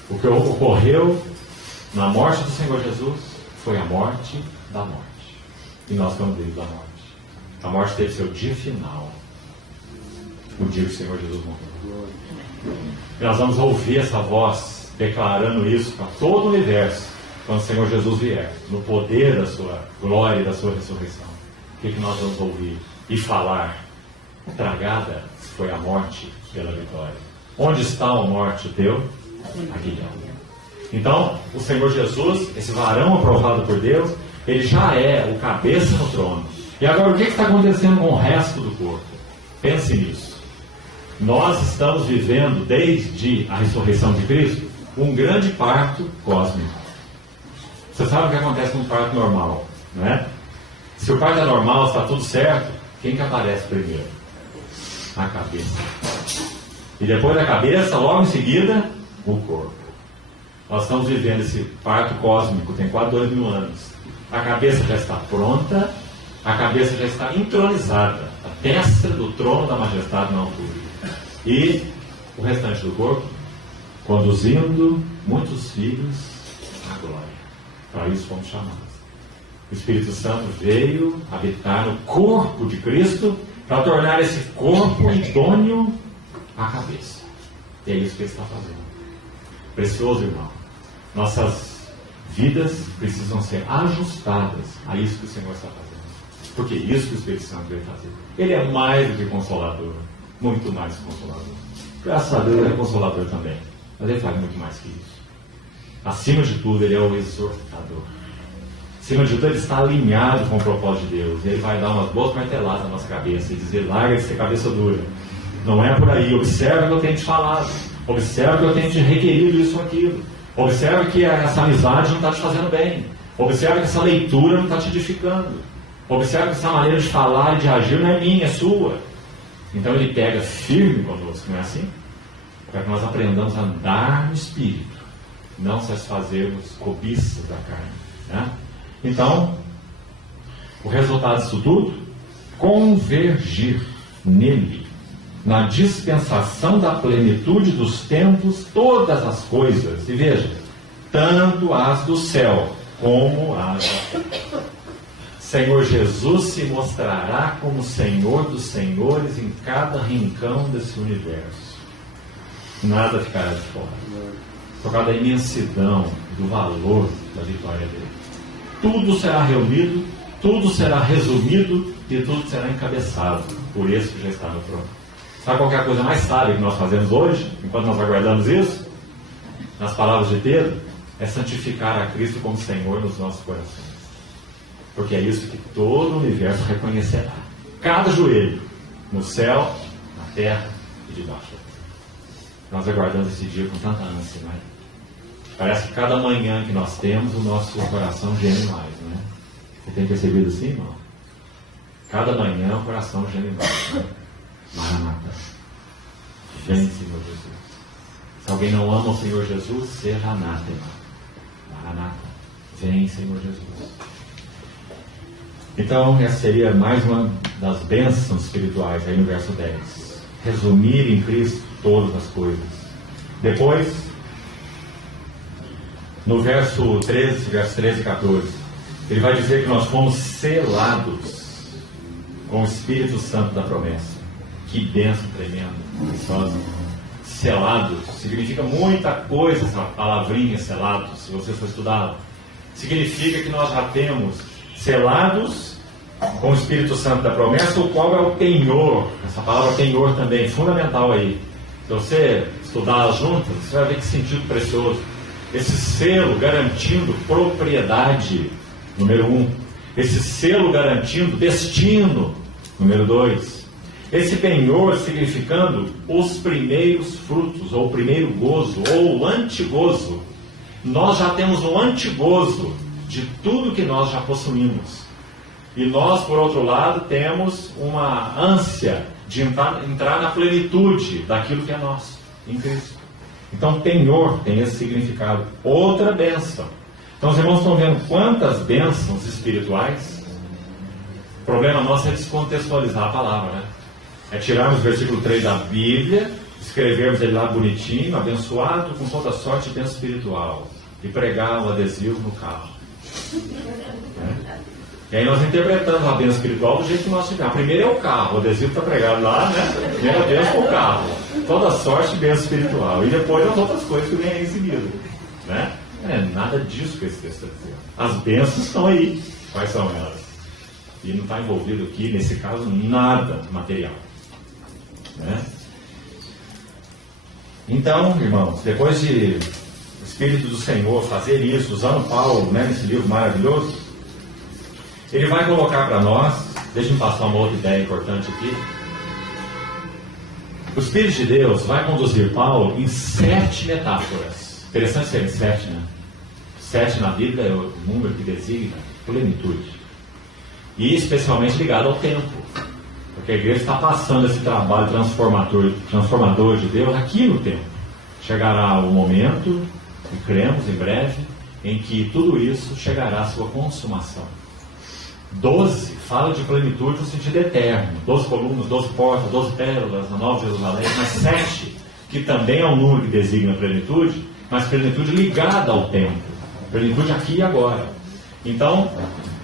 O que ocorreu na morte do Senhor Jesus foi a morte da morte. E nós estamos dentro da morte. A morte teve seu dia final. O dia que o Senhor Jesus morreu. E nós vamos ouvir essa voz declarando isso para todo o universo quando o Senhor Jesus vier, no poder da sua glória e da sua ressurreição. O que nós vamos ouvir e falar? Tragada foi a morte pela vitória. Onde está a morte teu? Aguilhão. Então, o Senhor Jesus, esse varão aprovado por Deus, ele já é o cabeça no trono. E agora, o que está acontecendo com o resto do corpo? Pense nisso. Nós estamos vivendo, desde a ressurreição de Cristo, um grande parto cósmico. Você sabe o que acontece com um parto normal, não é? Se o parto é normal, está tudo certo, quem que aparece primeiro? A cabeça. E depois da cabeça, logo em seguida, o corpo. Nós estamos vivendo esse parto cósmico, tem quase 2000 anos. A cabeça já está pronta, a cabeça já está entronizada, a testa do trono da majestade na altura. E o restante do corpo, conduzindo muitos filhos à glória. Para isso fomos chamados. O Espírito Santo veio habitar no corpo de Cristo para tornar esse corpo idôneo à cabeça. E é isso que ele está fazendo. Precioso irmão, nossas vidas precisam ser ajustadas a isso que o Senhor está fazendo. Porque isso que o Espírito Santo veio fazer. Ele é mais do que consolador, muito mais consolador. Graças a Deus ele é consolador também, mas ele faz muito mais que isso. Acima de tudo, ele é o exortador. Acima de tudo, ele está alinhado com o propósito de Deus. Ele vai dar umas boas marteladas na nossa cabeça e dizer: larga de ser cabeça dura. Não é por aí. Observa que eu tenho te falado. Observa que eu tenho te requerido isso ou aquilo. Observa que essa amizade não está te fazendo bem. Observa que essa leitura não está te edificando. Observa que essa maneira de falar e de agir não é minha, é sua. Então ele pega firme conosco, não é assim? Para que nós aprendamos a andar no Espírito, não satisfazermos cobiças da carne, né? Então, o resultado disso tudo, convergir nele, na dispensação da plenitude dos tempos, todas as coisas, e veja, tanto as do céu como as da terra. Senhor Jesus se mostrará como Senhor dos senhores em cada rincão desse universo. Nada ficará de fora, por causa da imensidão, do valor da vitória dele. Tudo será reunido, tudo será resumido e tudo será encabeçado por esse que já está no trono. Sabe qual é a coisa mais sábia que nós fazemos hoje, enquanto nós aguardamos isso? Nas palavras de Pedro, é santificar a Cristo como Senhor nos nossos corações. Porque é isso que todo o universo reconhecerá. Cada joelho, no céu, na terra e debaixo da terra. Nós aguardamos esse dia com tanta ânsia, não é? Parece que cada manhã que nós temos, o nosso coração geme mais, não é? Você tem percebido assim, irmão? Cada manhã o coração geme mais, né? Maranata. Vem, Senhor Jesus. Se alguém não ama o Senhor Jesus, seja anátema. Maranata. Vem, Senhor Jesus. Então, essa seria mais uma das bênçãos espirituais aí no verso 10. Resumir em Cristo todas as coisas. Depois, no verso 13 e 14, ele vai dizer que nós fomos selados com o Espírito Santo da promessa. Que bênção tremenda, preciosa. Selados, significa muita coisa essa palavrinha selados, se você for estudar. Significa que nós já temos selados com o Espírito Santo da promessa, o qual é o penhor. Essa palavra penhor também, fundamental aí. Se você estudar elas juntas, você vai ver que sentido precioso. Esse selo garantindo propriedade, número 1. Esse selo garantindo destino, número 2. Esse penhor significando os primeiros frutos, ou o primeiro gozo, ou o antigozo. Nós já temos um antigozo de tudo que nós já possuímos. E nós, por outro lado, temos uma ânsia de entrar na plenitude daquilo que é nosso, em Cristo. Então, penhor tem esse significado. Outra bênção. Então, os irmãos estão vendo quantas bênçãos espirituais. O problema nosso é descontextualizar a palavra, né? É tirarmos o versículo 3 da Bíblia, escrevermos ele lá bonitinho, abençoado com toda sorte de bênção espiritual, e pregar o adesivo no carro. E aí nós interpretamos a bênção espiritual do jeito que nós tivemos. Primeiro é o carro, o adesivo está pregado lá, né? Primeiro a bênção com o carro. Toda sorte de bênção espiritual. E depois as outras coisas que vêm aí em seguida. Né? Não é nada disso que esse texto está dizendo. As bênçãos estão aí. Quais são elas? E não está envolvido aqui, nesse caso, nada material. Né? Então, irmãos, depois de o Espírito do Senhor fazer isso, usando Paulo, né, nesse livro maravilhoso, ele vai colocar para nós, deixa eu passar uma outra ideia importante aqui. O Espírito de Deus vai conduzir Paulo em 7 metáforas. Interessante ser em 7, né? 7 na Bíblia é o número que designa plenitude. E especialmente ligado ao tempo. Porque a igreja está passando esse trabalho transformador de Deus aqui no tempo. Chegará o momento, e cremos em breve, em que tudo isso chegará à sua consumação. 12 fala de plenitude no sentido eterno. 12 colunas, 12 portas, 12 pérolas na Nova Jerusalém. Mas 7, que também é um número que designa plenitude, mas plenitude ligada ao tempo. Plenitude aqui e agora. Então,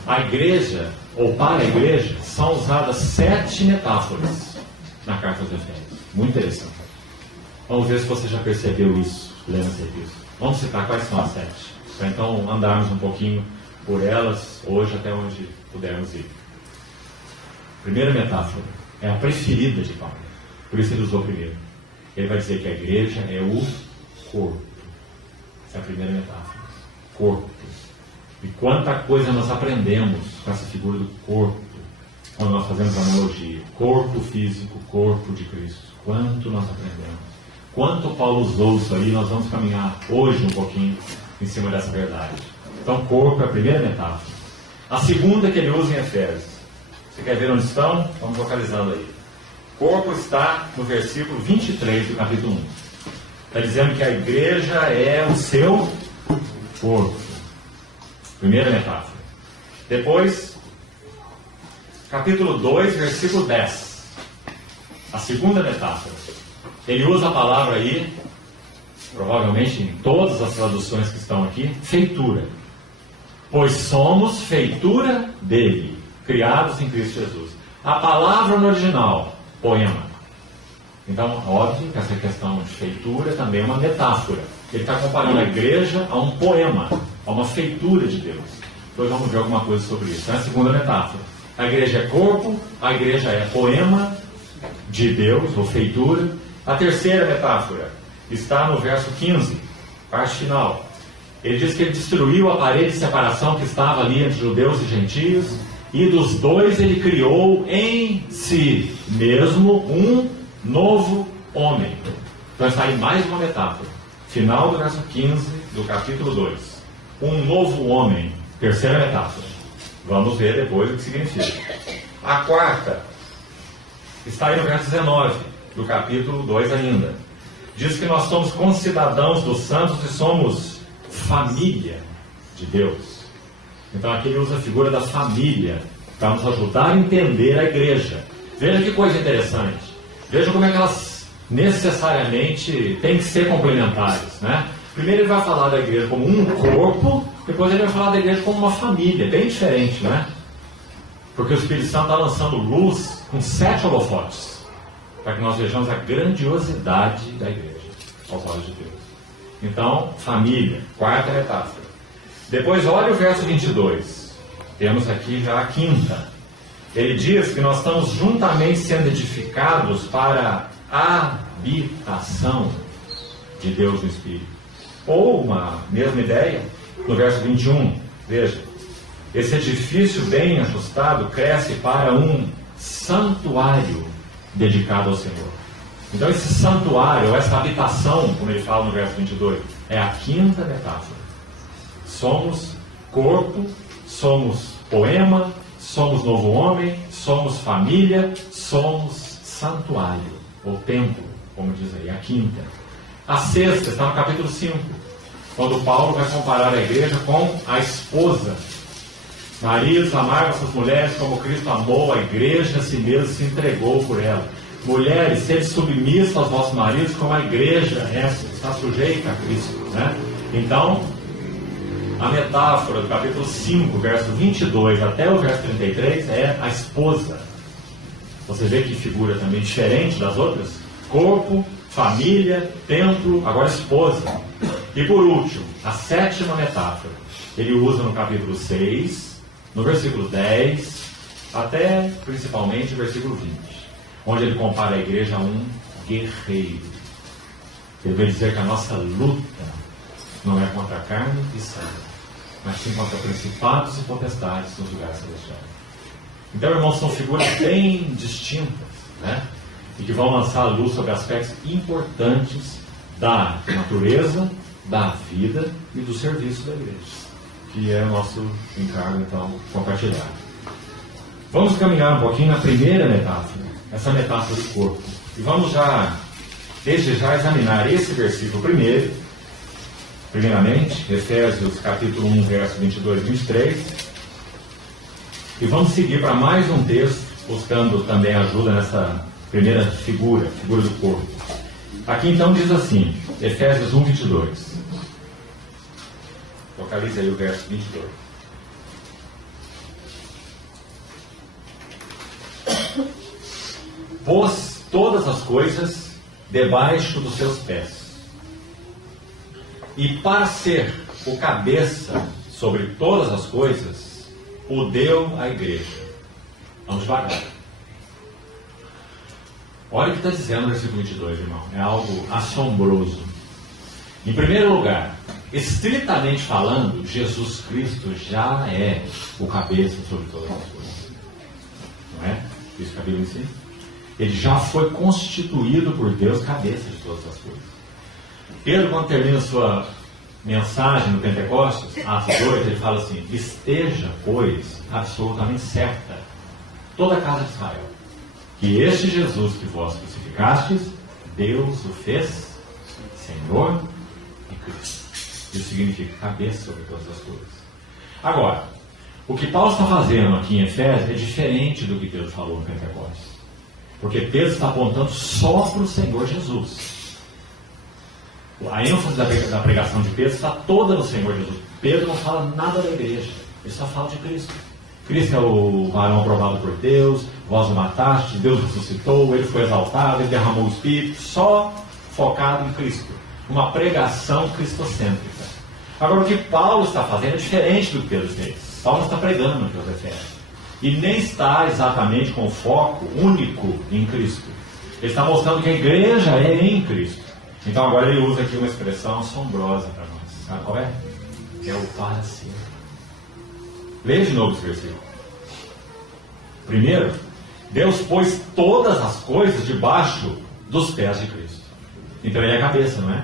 A igreja, ou para a igreja, são usadas 7 metáforas na carta aos Efésios. Muito interessante. Vamos ver se você já percebeu isso, lendo esse texto. Vamos citar quais são as 7, para então andarmos um pouquinho por elas, hoje até onde pudermos ir. Primeira metáfora, é a preferida de Paulo, por isso ele usou primeiro. Ele vai dizer que a igreja é o corpo. Essa é a primeira metáfora. Corpo. E quanta coisa nós aprendemos com essa figura do corpo, quando nós fazemos analogia. Corpo físico, corpo de Cristo. Quanto nós aprendemos. Quanto Paulo usou isso aí, nós vamos caminhar hoje um pouquinho em cima dessa verdade. Então, corpo é a primeira metáfora. A segunda que ele usa em Efésios. Você quer ver onde estão? Vamos localizando aí. Corpo está no versículo 23 do capítulo 1. Está dizendo que a igreja é o seu corpo. Primeira metáfora. Depois, capítulo 2, versículo 10. A segunda metáfora. Ele usa a palavra aí, provavelmente em todas as traduções que estão aqui, feitura. Pois somos feitura dele, criados em Cristo Jesus. A palavra no original, poema. Então, óbvio que essa questão de feitura também é uma metáfora. Ele está comparando a igreja a um poema, a uma feitura de Deus. Depois vamos ver alguma coisa sobre isso. É a segunda metáfora. A igreja é corpo, a igreja é poema de Deus, ou feitura. A terceira metáfora está no verso 15, parte final. Ele diz que ele destruiu a parede de separação que estava ali entre judeus e gentios, e dos dois ele criou em si mesmo um novo homem. Então está aí mais uma metáfora. Final do verso 15 do capítulo 2. Um novo homem. Terceira metáfora. Vamos ver depois o que significa. A quarta está aí no verso 19 do capítulo 2 ainda. Diz que nós somos concidadãos dos santos e somos família de Deus. Então aqui ele usa a figura da família para nos ajudar a entender a igreja. Veja que coisa interessante. Veja como é que elas necessariamente têm que ser complementares, né? Primeiro ele vai falar da igreja como um corpo, depois ele vai falar da igreja como uma família, bem diferente, né? Porque o Espírito Santo está lançando luz com 7 holofotes, para que nós vejamos a grandiosidade da igreja, aos olhos de Deus. Então, família, quarta metáfora. Depois olha o verso 22. Temos aqui já a quinta. Ele diz que nós estamos juntamente sendo edificados para a habitação de Deus no Espírito. Ou uma mesma ideia, no verso 21, veja, esse edifício bem ajustado cresce para um santuário dedicado ao Senhor. Então esse santuário, ou essa habitação, como ele fala no verso 22, é a quinta metáfora. Somos corpo, somos poema, somos novo homem, somos família, somos santuário, ou templo, como diz aí, a quinta. A sexta está no capítulo 5, quando Paulo vai comparar a igreja com a esposa. Maridos, amai vossas mulheres como Cristo amou a igreja, a si mesmo se entregou por ela. Mulheres, sede submissas aos vossos maridos como a igreja está sujeita a Cristo, né? Então, a metáfora do capítulo 5, verso 22 até o verso 33 é a esposa. Você vê que figura também diferente das outras? Corpo, família, templo, agora esposa. E por último, a sétima metáfora. Ele usa no capítulo 6, no versículo 10, até principalmente o versículo 20, onde ele compara a igreja a um guerreiro. Ele vai dizer que a nossa luta não é contra carne e sangue, mas sim contra principados e potestades nos lugares celestiais. Então, irmãos, são figuras bem distintas, né? E que vão lançar a luz sobre aspectos importantes da natureza, da vida e do serviço da igreja, que é o nosso encargo, então, compartilhar. Vamos caminhar um pouquinho na primeira metáfora, essa metáfora do corpo. E vamos desde já, examinar esse versículo primeiramente, Efésios capítulo 1, verso 22 e 23. E vamos seguir para mais um texto, buscando também ajuda nessa primeira figura do corpo. Aqui então diz assim, Efésios 1, 22. Localize aí o verso 22. pôs todas as coisas debaixo dos seus pés. E para ser o cabeça sobre todas as coisas, o deu à igreja. Vamos devagar. Olha o que está dizendo no versículo 22, irmão. É algo assombroso. Em primeiro lugar, estritamente falando, Jesus Cristo já é o cabeça sobre todas as coisas. Não é? Isso que a Bíblia ensina? Ele já foi constituído por Deus cabeça de todas as coisas. Pedro, quando termina sua mensagem no Pentecostes, Atos 8, ele fala assim: esteja, pois, absolutamente certa toda a casa de Israel, que este Jesus que vós crucificastes, Deus o fez Senhor e Cristo. Isso significa cabeça sobre todas as coisas. Agora, o que Paulo está fazendo aqui em Efésios é diferente do que Pedro falou no Pentecostes. Porque Pedro está apontando só para o Senhor Jesus. A ênfase da pregação de Pedro está toda no Senhor Jesus. Pedro não fala nada da igreja, ele só fala de Cristo. Cristo é o varão aprovado por Deus, vós o mataste, Deus ressuscitou, ele foi exaltado, ele derramou o Espírito, só focado em Cristo. Uma pregação cristocêntrica. Agora, o que Paulo está fazendo é diferente do que Pedro fez. Paulo está pregando aqui aos Efésios. E nem está exatamente com foco único em Cristo. Ele está mostrando que a igreja é em Cristo. Então agora ele usa aqui uma expressão assombrosa para nós. Sabe qual é? Que é o para ser. Leia de novo esse versículo. Primeiro, Deus pôs todas as coisas debaixo dos pés de Cristo. Então ele é a cabeça, não é?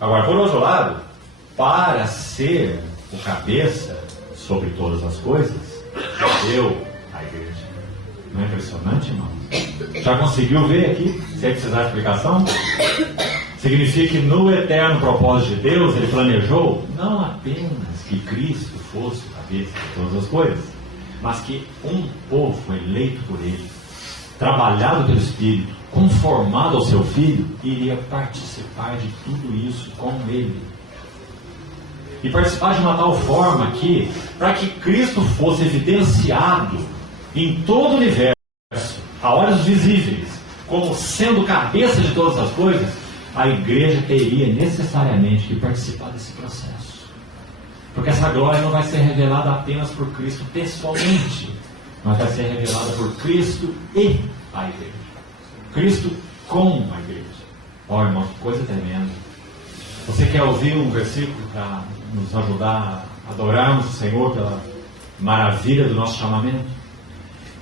Agora, por outro lado, para ser o cabeça sobre todas as coisas, deu a igreja. Não é impressionante, irmão? Já conseguiu ver aqui, sem precisar de explicação? Significa que no eterno propósito de Deus, ele planejou não apenas que Cristo fosse o cabeça de todas as coisas, mas que um povo eleito por ele, trabalhado pelo Espírito, conformado ao seu Filho, iria participar de tudo isso com ele. E participar de uma tal forma que, para que Cristo fosse evidenciado em todo o universo, a olhos visíveis, como sendo cabeça de todas as coisas, a igreja teria necessariamente que participar desse processo. Porque essa glória não vai ser revelada apenas por Cristo pessoalmente, mas vai ser revelada por Cristo e a igreja. Cristo com a igreja. Ó, irmão, que coisa tremenda. Você quer ouvir um versículo para nos ajudar a adorarmos o Senhor pela maravilha do nosso chamamento?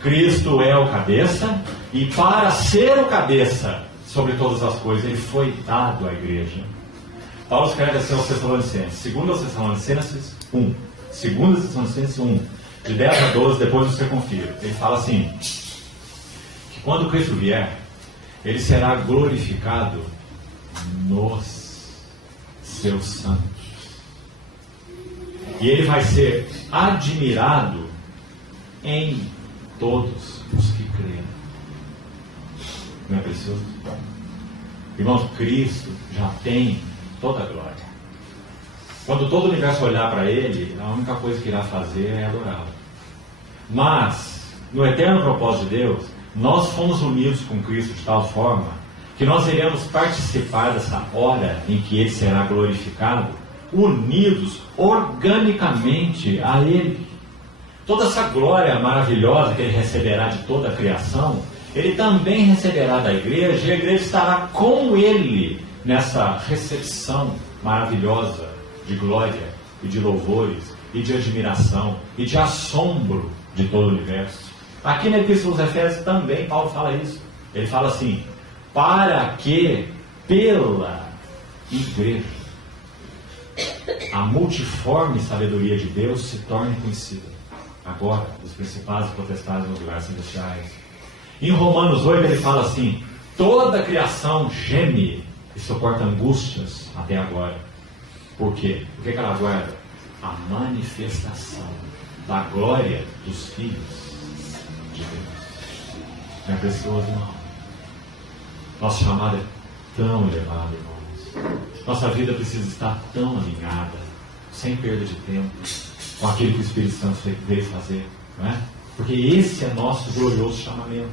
Cristo é o cabeça, e para ser o cabeça sobre todas as coisas, ele foi dado à igreja. Paulo escreve assim aos Tessalonicenses, 2 Tessalonicenses 1, 2 Tessalonicenses 1, de 10 a 12, depois você confira. Ele fala assim, que quando Cristo vier, ele será glorificado nos seus santos. E ele vai ser admirado em todos os que creem. Não é precioso? Irmãos, Cristo já tem toda a glória. Quando todo o universo olhar para ele, a única coisa que irá fazer é adorá-lo. Mas, no eterno propósito de Deus, nós fomos unidos com Cristo de tal forma que nós iremos participar dessa hora em que ele será glorificado, unidos organicamente a ele. Toda essa glória maravilhosa que ele receberá de toda a criação, ele também receberá da igreja, e a igreja estará com ele nessa recepção maravilhosa de glória e de louvores e de admiração e de assombro de todo o universo. Aqui na Epístola aos Efésios também Paulo fala isso. Ele fala assim, para que pela igreja a multiforme sabedoria de Deus se torne conhecida agora dos principados e potestades nos lugares celestiais. Em Romanos 8 ele fala assim, toda a criação geme e suporta angústias até agora. Por quê? Por que ela aguarda? A manifestação da glória dos filhos de Deus. Não é precioso, não? Nosso chamado é tão elevado, irmãos. Nossa vida precisa estar tão alinhada, sem perda de tempo, com aquilo que o Espírito Santo veio fazer, não é? Porque esse é nosso glorioso chamamento.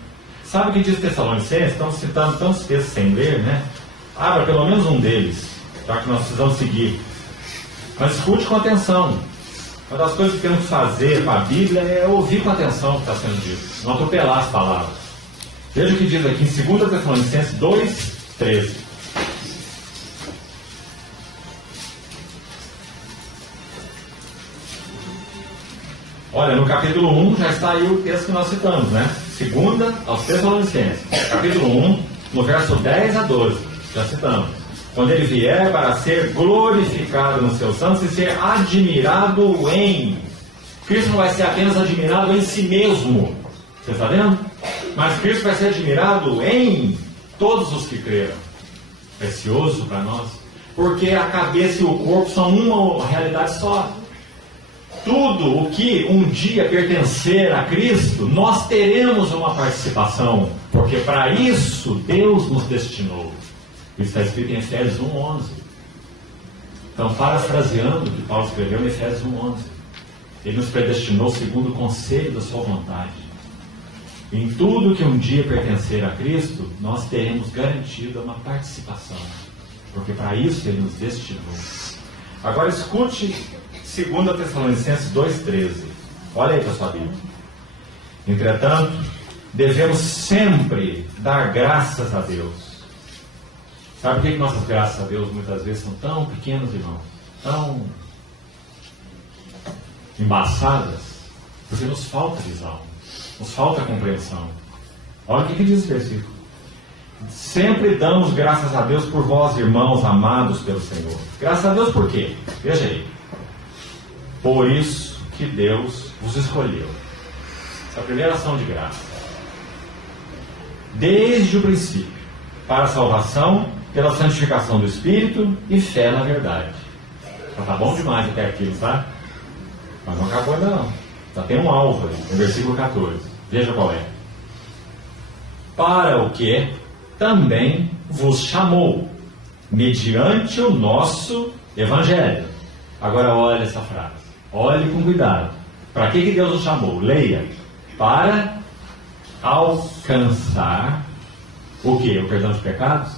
Sabe o que diz Tessalonicenses? Estamos citando tantos textos sem ler, né? Abra pelo menos um deles, já que nós precisamos seguir. Mas escute com atenção. Uma das coisas que temos que fazer com a Bíblia é ouvir com atenção o que está sendo dito, não atropelar as palavras. Veja o que diz aqui em 2 Tessalonicenses 2:13. Olha, no capítulo 1 já está aí o texto que nós citamos, né? 2 aos Tessalonicenses, capítulo 1, no verso 10 a 12, já citamos. Quando ele vier para ser glorificado nos seus santos e ser admirado em... Cristo não vai ser apenas admirado em si mesmo, você está vendo? Mas Cristo vai ser admirado em todos os que creram. Precioso para nós, porque a cabeça e o corpo são uma realidade só. Tudo o que um dia pertencer a Cristo, nós teremos uma participação, porque para isso Deus nos destinou. Isso está escrito em Efésios 1:11. Então, parafraseando o que Paulo escreveu em Efésios 1:11, ele nos predestinou segundo o conselho da sua vontade. Em tudo que um dia pertencer a Cristo, nós teremos garantida uma participação, porque para isso ele nos destinou. Agora escute 2 Tessalonicenses 2:13. Olha aí para a sua Bíblia. Entretanto, devemos sempre dar graças a Deus. Sabe por que nossas graças a Deus muitas vezes são tão pequenas, irmãos? Tão embaçadas? Porque nos falta visão, nos falta compreensão. Olha o que diz esse versículo. Sempre damos graças a Deus por vós, irmãos amados pelo Senhor. Graças a Deus por quê? Veja aí. Por isso que Deus vos escolheu. Essa é a primeira ação de graça. Desde o princípio, para a salvação, pela santificação do Espírito e fé na verdade. Já está bom demais até aquilo, tá? Mas não acabou ainda não. Já tem um alvo aí, no versículo 14. Veja qual é. Para o que também vos chamou, mediante o nosso Evangelho. Agora olha essa frase. Olhe com cuidado. Para que Deus nos chamou? Leia. Para alcançar o quê? O perdão de pecados?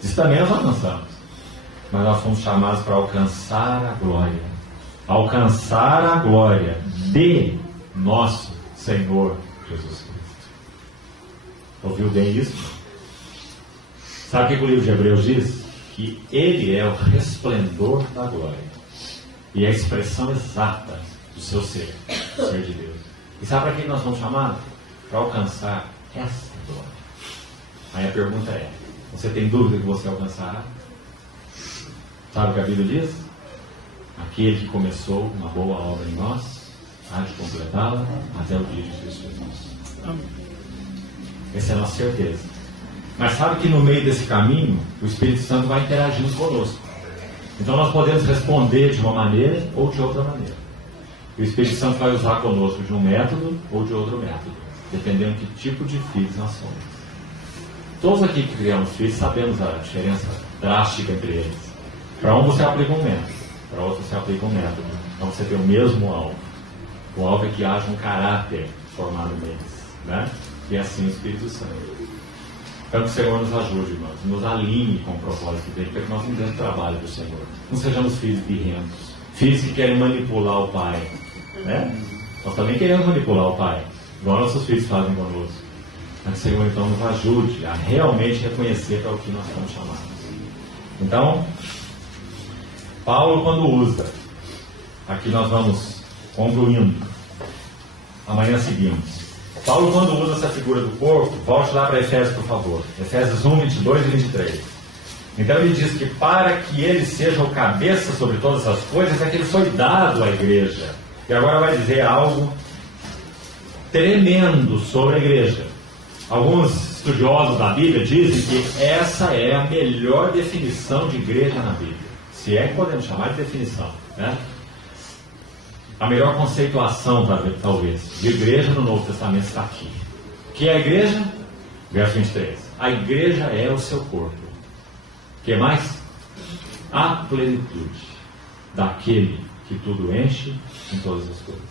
Isso também nós alcançamos. Mas nós fomos chamados para alcançar a glória. Alcançar a glória de nosso Senhor Jesus Cristo. Ouviu bem isso? Sabe o que o livro de Hebreus diz? Que Ele é o resplendor da glória. E a expressão exata do seu ser, do ser de Deus. E sabe para que nós fomos chamados? Para alcançar essa glória. Aí a pergunta é, você tem dúvida que você alcançará? Sabe o que a Bíblia diz? Aquele que começou uma boa obra em nós, há de completá-la até o dia de Jesus Jesus. Essa é a nossa certeza. Mas sabe que no meio desse caminho, o Espírito Santo vai interagindo conosco. Então nós podemos responder de uma maneira ou de outra maneira. E o Espírito Santo vai usar conosco de um método ou de outro método, dependendo de que tipo de filhos nós somos. Todos aqui que criamos filhos sabemos a diferença drástica entre eles. Para um você aplica um método, para outro você aplica um método. Então você tem o mesmo alvo. O alvo é que haja um caráter formado neles, né? E assim o Espírito Santo. Então que o Senhor nos ajude, irmãos, nos alinhe com o propósito dele, para que nós não demos trabalho do Senhor. Não sejamos filhos birrentos, filhos que querem manipular o Pai, né? Nós também queremos manipular o Pai, igual nossos filhos fazem conosco. Mas que o Senhor então nos ajude a realmente reconhecer para o que nós estamos chamados. Então, Paulo quando usa, aqui nós vamos concluindo, amanhã seguimos. Paulo quando usa essa figura do corpo, volte lá para Efésios, por favor. Efésios 1, 22 e 23. Então ele diz que para que ele seja o cabeça sobre todas essas coisas, é que ele foi dado à igreja. E agora vai dizer algo tremendo sobre a igreja. Alguns estudiosos da Bíblia dizem que essa é a melhor definição de igreja na Bíblia. Se é que podemos chamar de definição, né? A melhor conceituação, talvez, de igreja no Novo Testamento está aqui. O que é a igreja? Verso 23. A igreja é o seu corpo. O que mais? A plenitude daquele que tudo enche em todas as coisas.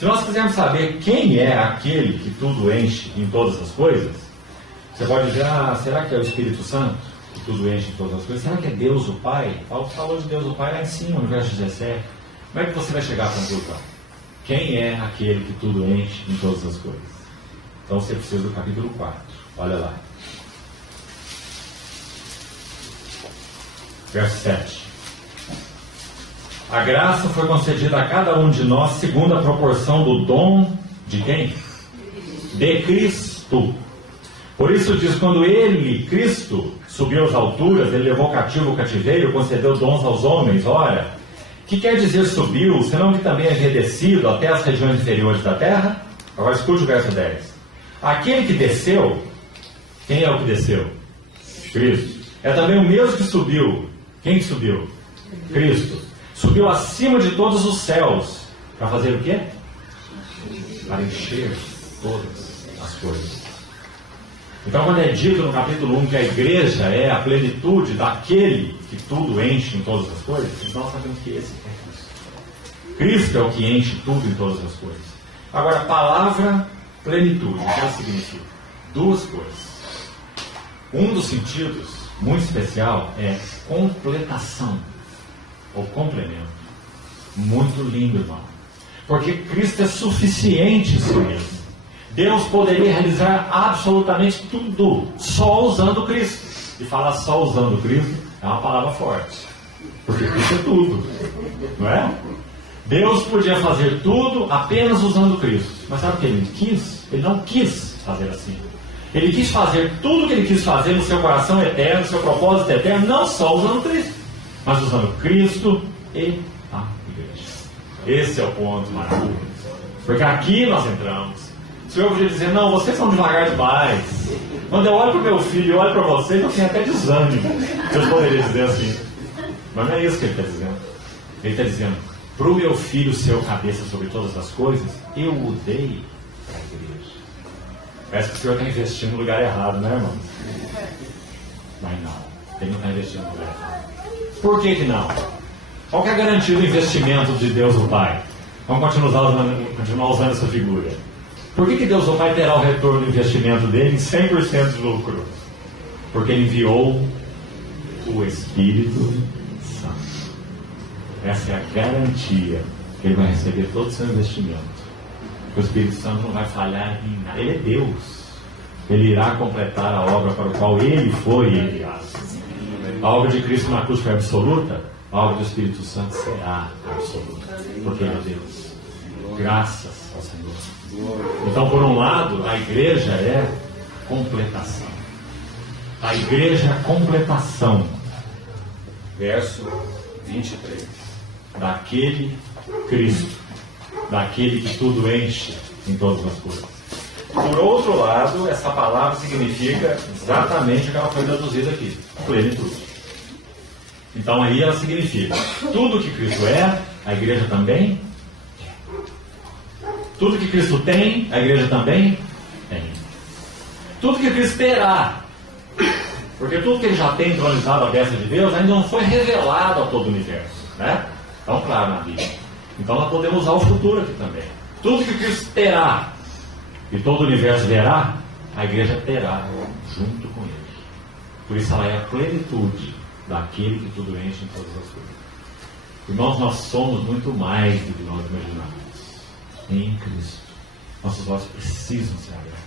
Se nós quisermos saber quem é aquele que tudo enche em todas as coisas, você pode dizer, será que é o Espírito Santo que tudo enche em todas as coisas? Será que é Deus o Pai? Paulo falou de Deus o Pai lá em cima, no verso 17. Como é que você vai chegar à conclusão? Quem é aquele que tudo enche em todas as coisas? Então você precisa do capítulo 4. Olha lá. Verso 7. A graça foi concedida a cada um de nós segundo a proporção do dom de quem? De Cristo. Por isso diz, quando ele, Cristo, subiu às alturas, ele levou cativo o cativeiro, concedeu dons aos homens. Ora, que quer dizer subiu, senão que também havia descido até as regiões inferiores da terra? Agora escute o verso 10. Aquele que desceu, quem é o que desceu? Cristo. É também o mesmo que subiu. Quem que subiu? Cristo. Subiu acima de todos os céus. Para fazer o quê? Para encher todas as coisas. Então, quando é dito no capítulo 1 que a igreja é a plenitude daquele que tudo enche em todas as coisas, então nós sabemos que esse é Cristo. Cristo é o que enche tudo em todas as coisas. Agora, a palavra plenitude, o que ela significa? Duas coisas. Um dos sentidos muito especial é completação ou complemento. Muito lindo, irmão. Porque Cristo é suficiente em si mesmo. Deus poderia realizar absolutamente tudo só usando Cristo. E falar só usando Cristo é uma palavra forte. Porque Cristo é tudo. Não é? Deus podia fazer tudo apenas usando Cristo. Mas sabe o que ele quis? Ele não quis fazer assim. Ele quis fazer tudo o que ele quis fazer no seu coração eterno, no seu propósito eterno, não só usando Cristo, mas usando Cristo e a igreja. Esse é o ponto maravilhoso. Porque aqui nós entramos. O Senhor podia dizer, não, vocês são devagar demais. Quando eu olho para o meu filho e olho para vocês, eu tenho até desânimo. Deus poderia dizer assim. Mas não é isso que ele está dizendo. Ele está dizendo, para o meu filho ser o cabeça sobre todas as coisas, eu o dei para a igreja. Parece que o Senhor está investindo no lugar errado, né, irmão? Mas não, ele não está investindo no lugar errado. Por que não? Qual que é a garantia do investimento de Deus o Pai? Vamos continuar usando essa figura. Por que Deus o Pai terá o retorno do investimento dele em 100% de lucro? Porque ele enviou o Espírito Santo. Essa é a garantia que ele vai receber todo o seu investimento. O Espírito Santo não vai falhar em nada. Ele é Deus. Ele irá completar a obra para a qual ele foi enviado. A obra de Cristo na cruz foi absoluta. A obra do Espírito Santo será absoluta. Porque ele é Deus. Graças ao Senhor. Então, por um lado, a igreja é completação. A igreja é completação. Verso 23. Daquele Cristo. Daquele que tudo enche em todas as coisas. Por outro lado, essa palavra significa exatamente o que ela foi traduzida aqui. Plenitude. Então aí ela significa tudo que Cristo é, a igreja também é. Tudo que Cristo tem, a igreja também tem. Tudo que Cristo terá, porque tudo que ele já tem entronizado à destra de Deus ainda não foi revelado a todo o universo, né? Então, claro, na Bíblia. Então nós podemos usar o futuro aqui também. Tudo que Cristo terá e todo o universo verá, a igreja terá junto com ele. Por isso ela é a plenitude daquele que tudo enche em todas as coisas. Irmãos, nós somos muito mais do que nós imaginamos. Em Cristo. Nossos olhos precisam ser abertos.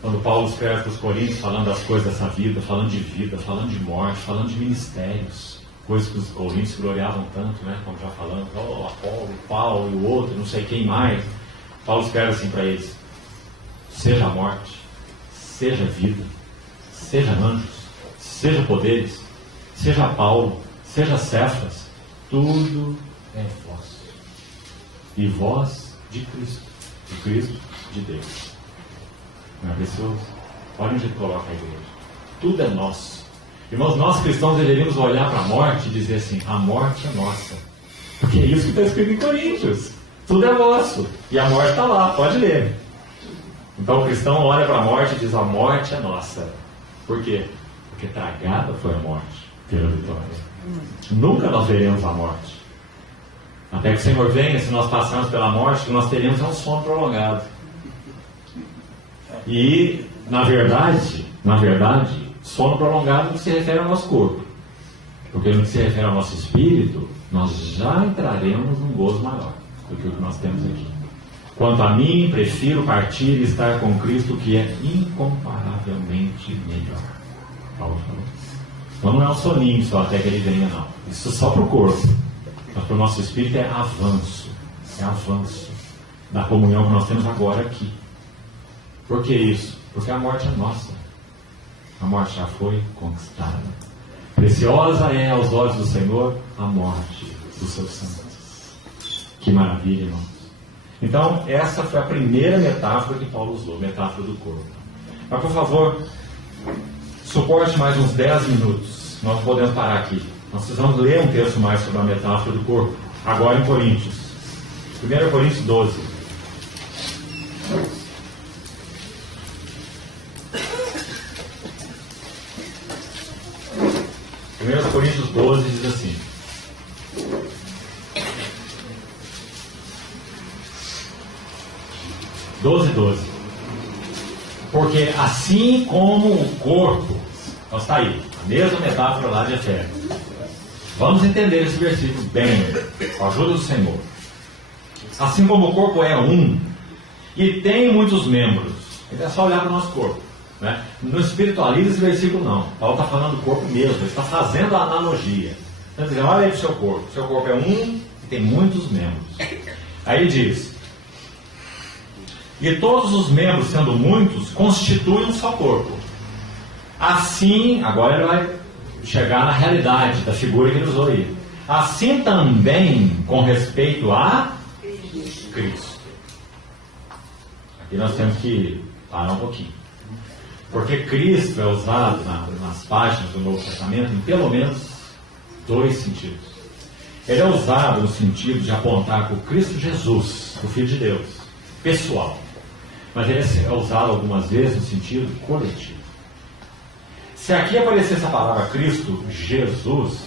Quando Paulo escreve para os Coríntios, falando das coisas dessa vida, falando de vida, falando de morte, falando de ministérios, coisas que os Coríntios gloriavam tanto, né? Como já falando, Apolo, Paulo e o outro, não sei quem mais. Paulo escreve assim para eles: seja a morte, seja vida, seja anjos, seja poderes, seja Paulo, seja Cefas, tudo é vosso. E vós de Cristo de Deus. Não é precioso? Olha onde ele coloca a igreja. Tudo é nosso. Irmãos, nós cristãos deveríamos olhar para a morte e dizer assim: a morte é nossa. Porque é isso que está escrito em Coríntios. Tudo é vosso. E a morte está lá, pode ler. Então o cristão olha para a morte e diz: a morte é nossa. Por quê? Porque tragada foi a morte pela vitória. Nunca nós veremos a morte. Até que o Senhor venha, se nós passarmos pela morte, o que nós teremos é um sono prolongado. E, na verdade, sono prolongado não se refere ao nosso corpo. Porque no que se refere ao nosso espírito, nós já entraremos num gozo maior do que o que nós temos aqui. Quanto a mim, prefiro partir e estar com Cristo, que é incomparavelmente melhor. Paulo falou isso. Então não é um soninho só até que ele venha, não. Isso só para o corpo. Mas para o nosso espírito é avanço. É avanço da comunhão que nós temos agora aqui. Por que isso? Porque a morte é nossa. A morte já foi conquistada. Preciosa é aos olhos do Senhor a morte dos seus santos. Que maravilha, irmãos. Então, essa foi a primeira metáfora que Paulo usou, metáfora do corpo. Mas, por favor, suporte mais uns 10 minutos. Nós podemos parar aqui. Nós precisamos ler um texto mais sobre a metáfora do corpo. Agora em Coríntios. 1 Coríntios 12. 1 Coríntios 12 diz assim: porque assim como o corpo, então está aí, a mesma metáfora lá de Efésios. Vamos entender esse versículo bem, com a ajuda do Senhor. Assim como o corpo é um e tem muitos membros, é só olhar para o nosso corpo, né? No espiritualismo esse versículo não. Paulo está falando do corpo mesmo, ele está fazendo a analogia. Está dizendo, olha aí para o seu corpo é um e tem muitos membros. Aí ele diz: e todos os membros, sendo muitos, constituem um só corpo. Assim, agora ele vai chegar na realidade da figura que ele usou aí. Assim também com respeito a Cristo. Aqui nós temos que parar um pouquinho. Porque Cristo é usado nas páginas do Novo Testamento em pelo menos 2 sentidos. Ele é usado no sentido de apontar para o Cristo Jesus, o Filho de Deus, pessoal. Mas ele é usado algumas vezes no sentido coletivo. Se aqui aparecesse a palavra Cristo Jesus,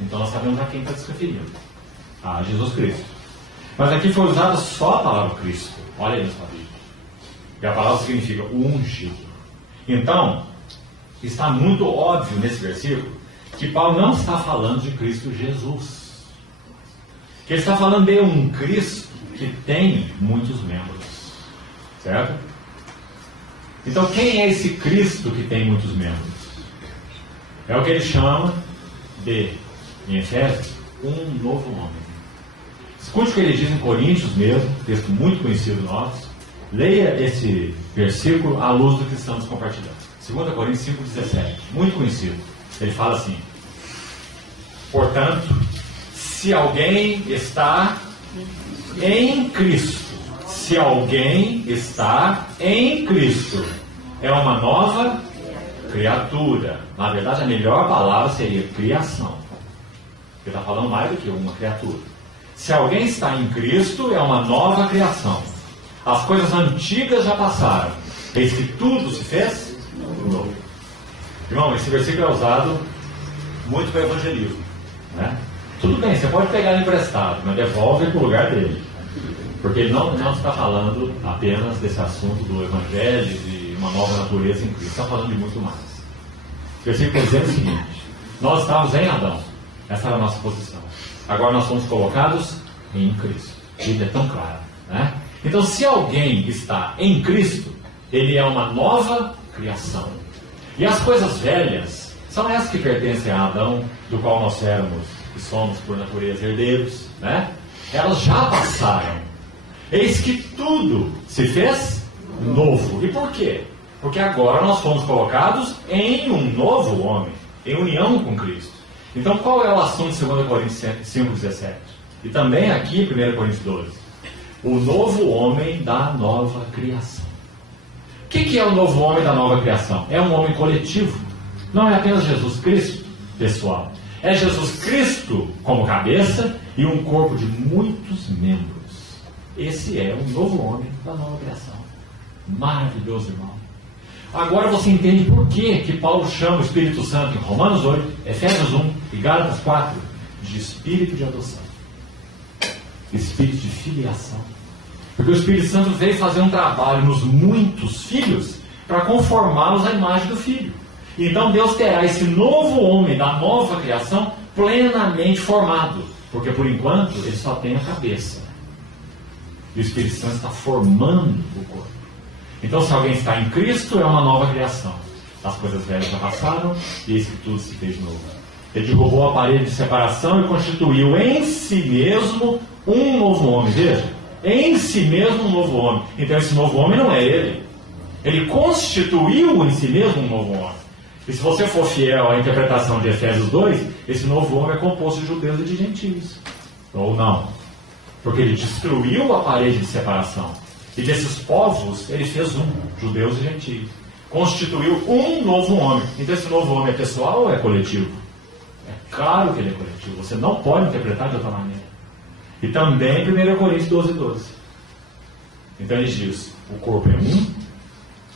então nós sabemos a quem está se referindo. A Jesus Cristo. Mas aqui foi usada só a palavra Cristo. Olha aí na sua Bíblia. E a palavra significa o ungido. Então, está muito óbvio nesse versículo que Paulo não está falando de Cristo Jesus. Que ele está falando de um Cristo que tem muitos membros. Certo? Então, quem é esse Cristo que tem muitos membros? É o que ele chama de, em Efésios, um novo homem. Escute o que ele diz em Coríntios mesmo, texto muito conhecido nosso. Leia esse versículo à luz do que estamos compartilhando. 2 Coríntios 5,17, muito conhecido. Ele fala assim: portanto, se alguém está em Cristo, se alguém está em Cristo, é uma nova criatura. Na verdade, a melhor palavra seria criação. Porque está falando mais do que uma criatura. Se alguém está em Cristo, é uma nova criação. As coisas antigas já passaram. Eis que tudo se fez novo. Irmão, esse versículo é usado muito para evangelismo, né? Tudo bem, você pode pegar ele emprestado, mas devolve para o lugar dele. Porque ele não está falando apenas desse assunto do Evangelho, de uma nova natureza em Cristo. Está falando de muito mais. O versículo diz o seguinte: nós estávamos em Adão. Essa era a nossa posição. Agora nós somos colocados em Cristo. Isso é tão claro, né? Então, se alguém está em Cristo, ele é uma nova criação. E as coisas velhas são essas que pertencem a Adão, do qual nós éramos e somos por natureza herdeiros, né? Elas já passaram. Eis que tudo se fez novo. E por quê? Porque agora nós fomos colocados em um novo homem, em união com Cristo. Então, qual é o assunto de 2 Coríntios 5,17? E também aqui, 1 Coríntios 12. O novo homem da nova criação. O que é o novo homem da nova criação? É um homem coletivo. Não é apenas Jesus Cristo, pessoal. É Jesus Cristo como cabeça e um corpo de muitos membros. Esse é o novo homem da nova criação. Maravilhoso, irmão. Agora você entende por que Paulo chama o Espírito Santo em Romanos 8, Efésios 1 e Gálatas 4 de Espírito de adoção. Espírito de filiação. Porque o Espírito Santo veio fazer um trabalho nos muitos filhos para conformá-los à imagem do Filho. Então Deus terá esse novo homem da nova criação plenamente formado. Porque por enquanto ele só tem a cabeça. E o Espírito Santo está formando o corpo. Então se alguém está em Cristo, é uma nova criação. As coisas velhas já passaram e eis que tudo se fez novo. Ele derrubou a parede de separação e constituiu em si mesmo um novo homem. Veja, em si mesmo um novo homem. Então esse novo homem não é ele. Ele constituiu em si mesmo um novo homem. E se você for fiel à interpretação de Efésios 2, esse novo homem é composto de judeus e de gentios. Ou não. Porque ele destruiu a parede de separação. E desses povos, ele fez judeus e gentios. Constituiu um novo homem. Então esse novo homem é pessoal ou é coletivo? É claro que ele é coletivo. Você não pode interpretar de outra maneira. E também 1 Coríntios 12:12. Então ele diz, o corpo é um,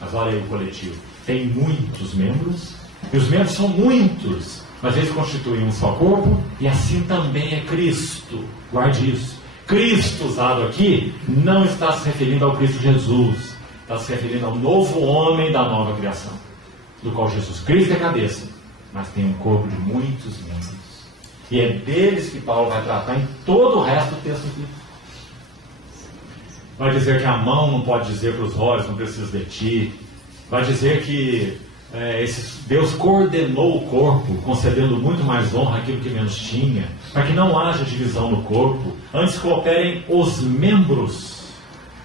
mas olha aí o coletivo. Tem muitos membros, e os membros são muitos, mas eles constituem um só corpo, e assim também é Cristo. Guarde isso. Cristo usado aqui não está se referindo ao Cristo Jesus, está se referindo ao novo homem da nova criação, do qual Jesus Cristo é cabeça, mas tem um corpo de muitos membros. E é deles que Paulo vai tratar em todo o resto do texto aqui. Vai dizer que a mão não pode dizer para os olhos, não preciso de ti. Vai dizer que Deus coordenou o corpo, concedendo muito mais honra àquilo que menos tinha, para que não haja divisão no corpo, antes cooperem os membros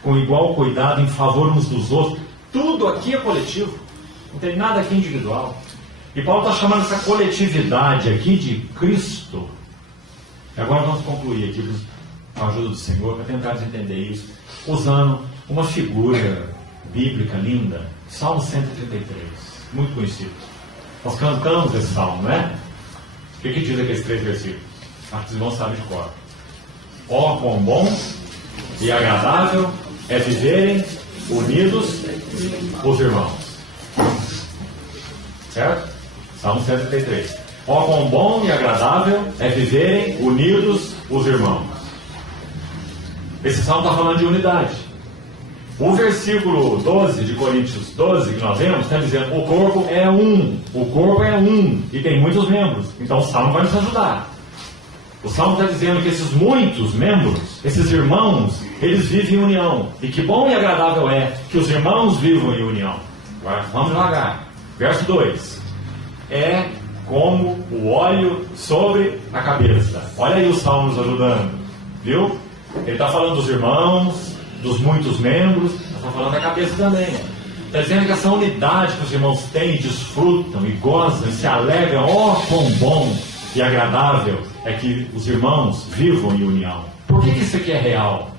com igual cuidado em favor uns dos outros. Tudo aqui é coletivo, não tem nada aqui individual. E Paulo está chamando essa coletividade aqui de Cristo. E agora vamos concluir aqui, com a ajuda do Senhor, para tentar entender isso, usando uma figura bíblica linda, Salmo 133, muito conhecido. Nós cantamos esse salmo, não é? O que diz aqueles 3 versículos? Acho que os irmãos sabem de cor. Ó, quão bom e agradável é viverem unidos os irmãos. Certo? Salmo 133. Ó, quão bom e agradável é viverem unidos os irmãos. Esse salmo está falando de unidade. O versículo 12 de Coríntios 12, que nós vemos, está dizendo: o corpo é um. O corpo é um. E tem muitos membros. Então o salmo vai nos ajudar. O salmo está dizendo que esses muitos membros, esses irmãos, eles vivem em união. E que bom e agradável é que os irmãos vivam em união. Agora, vamos devagar. Verso 2. É como o óleo sobre a cabeça. Olha aí o salmo nos ajudando. Viu? Ele está falando dos irmãos, dos muitos membros, mas está falando da cabeça também. Está dizendo que essa unidade que os irmãos têm, desfrutam e gozam e se alegram, quão bom e agradável é que os irmãos vivam em união. Por que isso aqui é real?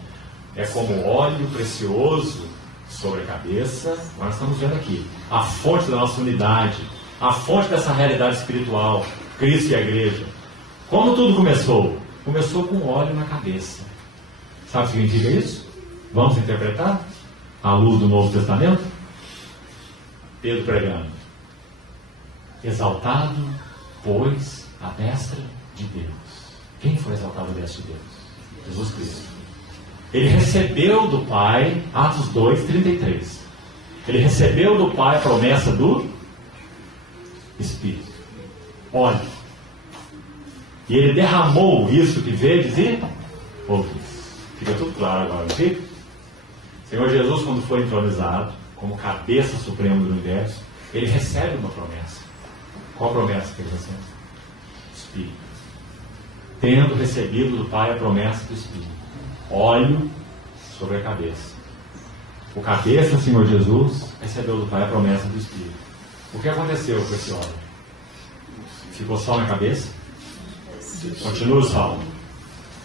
É como óleo precioso sobre a cabeça. Nós estamos vendo aqui a fonte da nossa unidade, a fonte dessa realidade espiritual, Cristo e a igreja. Como tudo começou? Começou com óleo na cabeça. Sabe o que significa isso? Vamos interpretar? À luz do Novo Testamento? Pedro pregando: exaltado, pois, à destra de Deus. Quem foi exaltado à destra de Deus? Jesus Cristo. Ele recebeu do Pai, Atos 2:33. Ele recebeu do Pai a promessa do Espírito. Olha. E ele derramou isso que vedes e ouvis. Fica tudo claro agora, não fica? Senhor Jesus, quando foi entronizado como cabeça suprema do universo, ele recebe uma promessa. Qual promessa que ele recebe? Espírito. Tendo recebido do Pai a promessa do Espírito, óleo sobre a cabeça. O cabeça, Senhor Jesus, recebeu do Pai a promessa do Espírito. O que aconteceu com esse óleo? Ficou só na cabeça? Continua o salmo.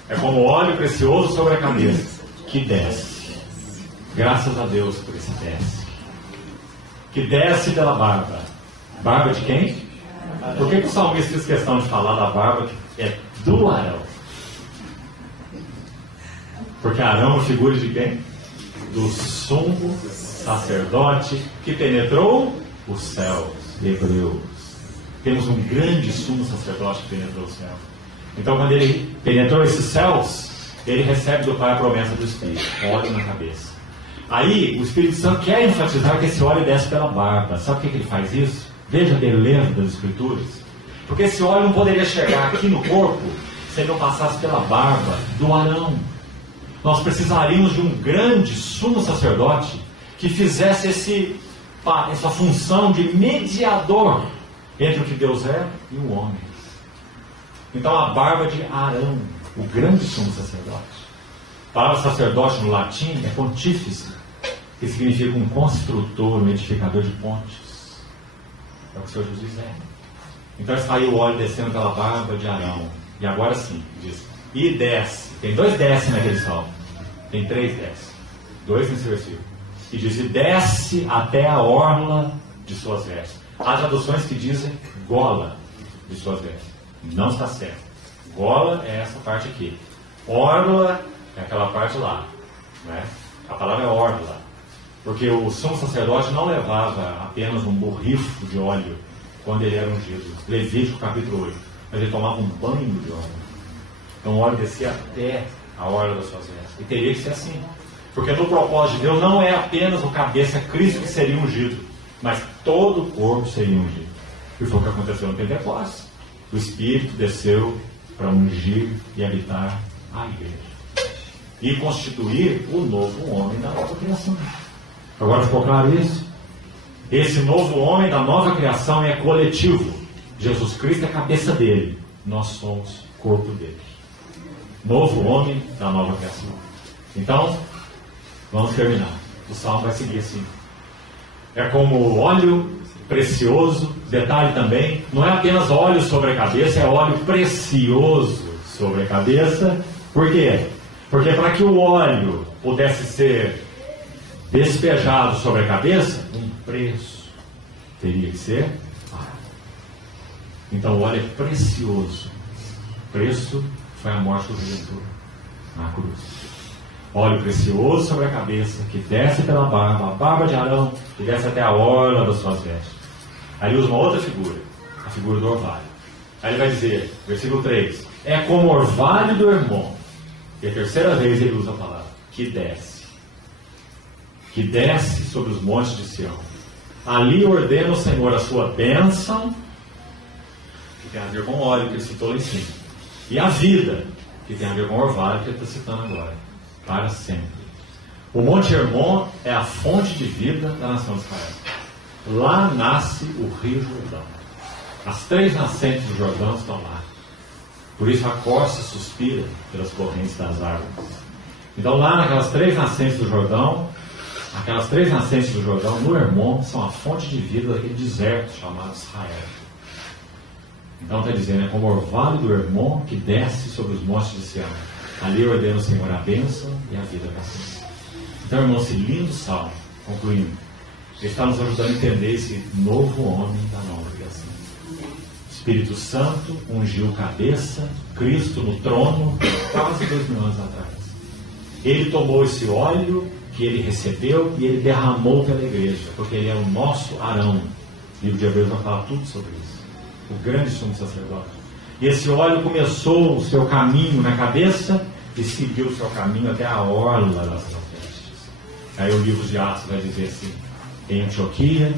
É como óleo precioso sobre a cabeça, que desce. Graças a Deus por esse desce. Que desce pela barba. Barba de quem? Por que o salmista fez questão de falar da barba que é do Arão? Porque Arão é figura de quem? Do sumo sacerdote que penetrou os céus. Hebreus. Temos um grande sumo sacerdote que penetrou os céus. Então, quando ele penetrou esses céus, ele recebe do Pai a promessa do Espírito, óleo na cabeça. Aí o Espírito Santo quer enfatizar que esse óleo desce pela barba. Sabe por que ele faz isso? Veja a beleza das Escrituras. Porque esse óleo não poderia chegar aqui no corpo se ele não passasse pela barba do Arão. Nós precisaríamos de um grande sumo sacerdote que fizesse essa função de mediador entre o que Deus é e o homem. Então a barba de Arão, o grande sumo sacerdote. A palavra sacerdote no latim é pontífice, que significa um construtor, um edificador de pontes. É o que o Senhor Jesus é. Então está aí o óleo descendo pela barba de Arão. E agora sim, diz, e desce. Tem 2 desce naquele salmo. Tem 3 desce. 2 nesse versículo. E diz, e desce até a orla de suas vestes. Há traduções que dizem gola de suas vestes. Não está certo. Gola é essa parte aqui. Orla é aquela parte lá. Né? A palavra é orla. Porque o sumo sacerdote não levava apenas um borrifo de óleo quando ele era ungido. Levítico capítulo 8. Mas ele tomava um banho de óleo. Então o óleo descia até a orla das suas vestes. E teria que ser assim. Porque no propósito de Deus não é apenas o cabeça Cristo que seria ungido, mas todo o corpo seria ungido. E foi o que aconteceu no Pentecostes. O Espírito desceu para ungir e habitar a igreja. E constituir o novo homem da nova criação. Agora ficou claro isso? Esse novo homem da nova criação é coletivo. Jesus Cristo é a cabeça dele. Nós somos corpo dele. Novo homem da nova criação. Então, vamos terminar. O salmo vai seguir assim. É como óleo precioso. Detalhe também, não é apenas óleo sobre a cabeça, é óleo precioso sobre a cabeça. Por quê? Porque para que o óleo pudesse ser despejado sobre a cabeça, um preço teria que ser pago. Então o óleo é precioso. O preço foi a morte do Redentor na cruz. Óleo precioso sobre a cabeça, que desce pela barba, a barba de Arão, que desce até a orla das suas vestes. Aí ele usa uma outra figura, a figura do orvalho. Aí ele vai dizer, versículo 3, é como o orvalho do Hermon. E a terceira vez ele usa a palavra, que desce sobre os montes de Sião. Ali ordena o Senhor a sua bênção, que tem a ver com o óleo que ele citou lá em cima, e a vida, que tem a ver com o orvalho que ele está citando agora, para sempre. O Monte Hermon é a fonte de vida da nação de Israel. Lá nasce o Rio Jordão. As 3 nascentes do Jordão estão lá. Por isso a corça suspira pelas correntes das águas. Então lá naquelas 3 nascentes do Jordão, no Hermon, são a fonte de vida daquele deserto chamado Israel. Então está dizendo, é como o orvalho do Hermon que desce sobre os montes de Sião. Ali ordena o Senhor a bênção e a vida para sempre. Então, irmão, esse lindo salmo, concluindo, ele está nos ajudando a entender esse novo homem da nova criação. O Espírito Santo ungiu cabeça, Cristo no trono, quase 2000 anos atrás. Ele tomou esse óleo que ele recebeu e ele derramou pela igreja, porque ele é o nosso Arão. O livro de Hebreus vai falar tudo sobre isso. O grande sumo sacerdote. E esse óleo começou o seu caminho na cabeça e seguiu o seu caminho até a orla das suas vestes. Aí o livro de Atos vai dizer assim, em Antioquia,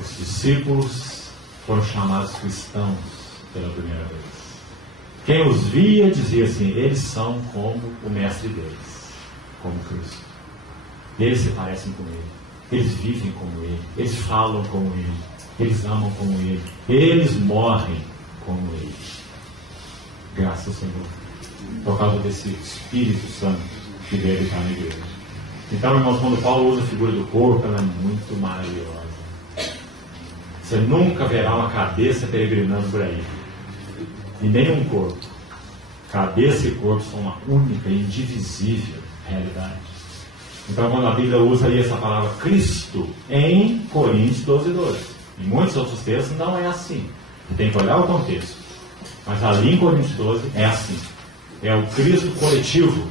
os discípulos foram chamados cristãos pela primeira vez. Quem os via dizia assim, eles são como o mestre deles, como Cristo. Eles se parecem com ele, eles vivem como ele, eles falam como ele, eles amam como ele, eles morrem como ele. Graças ao Senhor, por causa desse Espírito Santo que veio habitar na igreja. Então, irmãos, quando Paulo usa a figura do corpo, ela é muito maravilhosa. Você nunca verá uma cabeça peregrinando por aí, e nem um corpo. Cabeça e corpo são uma única e indivisível realidade. Então, quando a Bíblia usa aí essa palavra Cristo em Coríntios 12:2, em muitos outros textos não é assim. Tem que olhar o contexto. Mas ali em Coríntios 12 é assim. É o Cristo coletivo.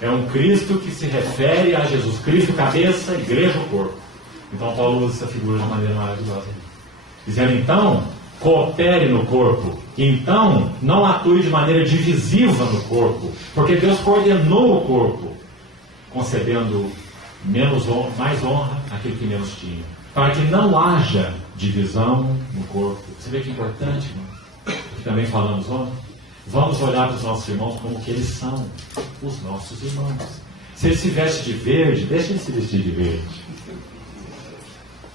É um Cristo que se refere a Jesus Cristo, cabeça, igreja, o corpo. Então Paulo usa essa figura de uma maneira maravilhosa. Dizendo então coopere no corpo. Então, não atue de maneira divisiva no corpo, porque Deus coordenou o corpo, concedendo mais honra àquele que menos tinha, para que não haja divisão no corpo. Você vê que importante, irmão? Que também falamos ontem. Vamos olhar para os nossos irmãos como que eles são, os nossos irmãos. Se ele se veste de verde, deixa ele se vestir de verde.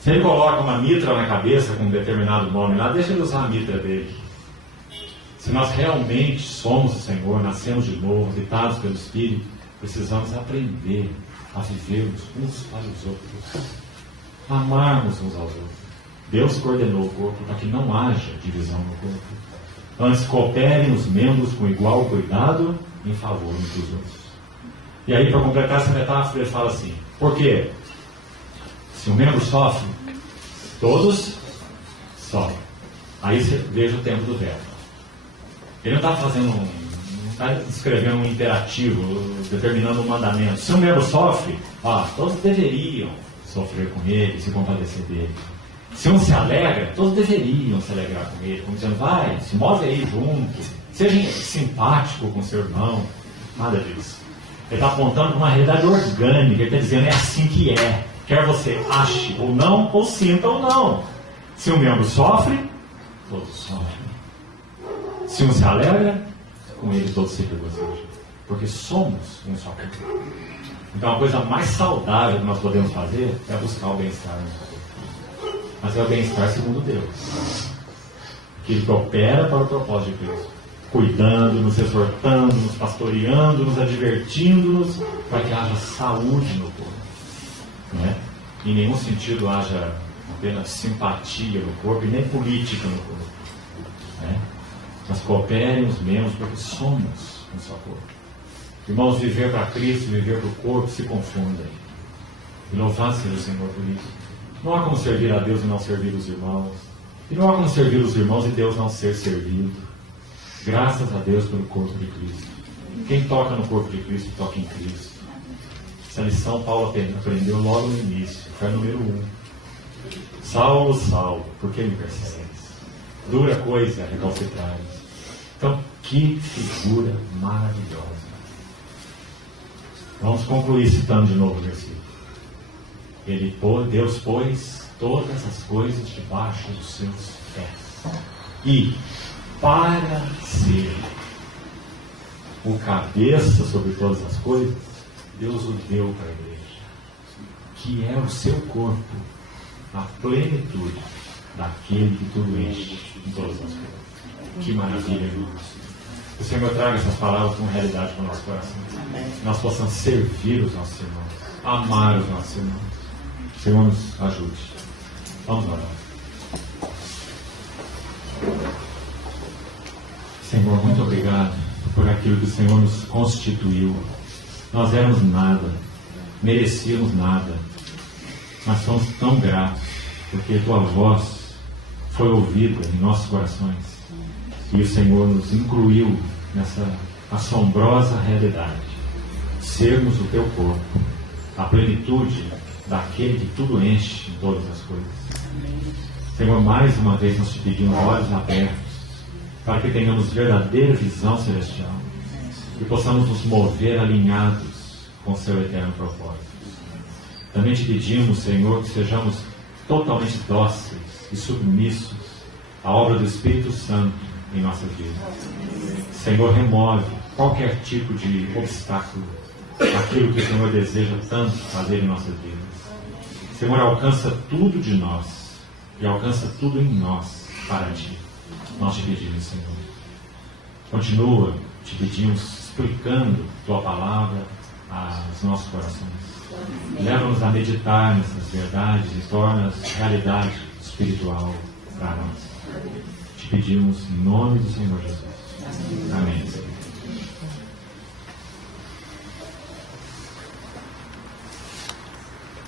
Se ele coloca uma mitra na cabeça com um determinado nome lá, deixa ele usar a mitra dele. Se nós realmente somos o Senhor, nascemos de novo, habitados pelo Espírito, precisamos aprender a vivermos uns para os outros, amarmos uns aos outros. Deus coordenou o corpo para que não haja divisão no corpo. Antes, cooperem os membros com igual cuidado em favor uns dos outros. E aí, para completar essa metáfora, ele fala assim: por quê? Se um membro sofre, todos sofrem. Aí você veja o tempo do verbo. Ele não está não está escrevendo um imperativo, determinando um mandamento. Se um membro sofre, todos deveriam sofrer com ele, se compadecer dele. Se um se alegra, todos deveriam se alegrar com ele, como dizendo, vai, se move aí junto, seja simpático com seu irmão. Nada disso. Ele está apontando para uma realidade orgânica, ele está dizendo, é assim que é. Quer você ache ou não, ou sinta ou não. Se um membro sofre, todos sofrem. Se um se alegra, com ele todos se regozijam. Porque somos um só corpo. Então a coisa mais saudável que nós podemos fazer é buscar o bem-estar no nosso corpo. Mas é o bem-estar segundo Deus. Que ele opera para o propósito de Cristo. Cuidando, nos exortando, nos pastoreando, nos advertindo-nos, para que haja saúde no corpo. Né? Em nenhum sentido haja apenas simpatia no corpo e nem política no corpo. Né? Mas cooperem os membros porque somos um só corpo. Irmãos, viver para Cristo, viver para o corpo se confundem. E louvado seja o Senhor por isso. Não há como servir a Deus e não servir os irmãos. E não há como servir os irmãos e Deus não ser servido. Graças a Deus pelo corpo de Cristo. Quem toca no corpo de Cristo, toca em Cristo. Essa lição Paulo aprendeu logo no início. Foi a número 1. Saulo, Saulo, por que me persegues? Dura coisa é recalcitrar-nos. Então, que figura maravilhosa. Vamos concluir citando de novo o versículo. Deus pôs todas as coisas debaixo dos seus pés. E, para ser o cabeça sobre todas as coisas, Deus o deu para a igreja, que é o seu corpo, a plenitude daquele que tudo enche em todas as coisas. Que maravilha, irmãos. Que o Senhor traga essas palavras com realidade para o nosso coração. Que nós possamos servir os nossos irmãos, amar os nossos irmãos. Que o Senhor nos ajude. Vamos orar. Senhor, muito obrigado por aquilo que o Senhor nos constituiu. Nós éramos nada, merecíamos nada, mas somos tão gratos porque tua voz foi ouvida em nossos corações e o Senhor nos incluiu nessa assombrosa realidade, sermos o teu corpo, a plenitude daquele que tudo enche em todas as coisas. Senhor, mais uma vez nós te pedimos olhos abertos para que tenhamos verdadeira visão celestial e possamos nos mover alinhados com o seu eterno propósito. Também te pedimos, Senhor, que sejamos totalmente dóceis e submissos à obra do Espírito Santo em nossas vidas. Senhor, remove qualquer tipo de obstáculo àquilo que o Senhor deseja tanto fazer em nossas vidas. Senhor, alcança tudo de nós e alcança tudo em nós para ti. Nós te pedimos, Senhor. Continua, te pedimos, explicando tua palavra aos nossos corações. Leva-nos a meditar nessas verdades e torna-as realidade espiritual para nós. Te pedimos em nome do Senhor Jesus. Amém.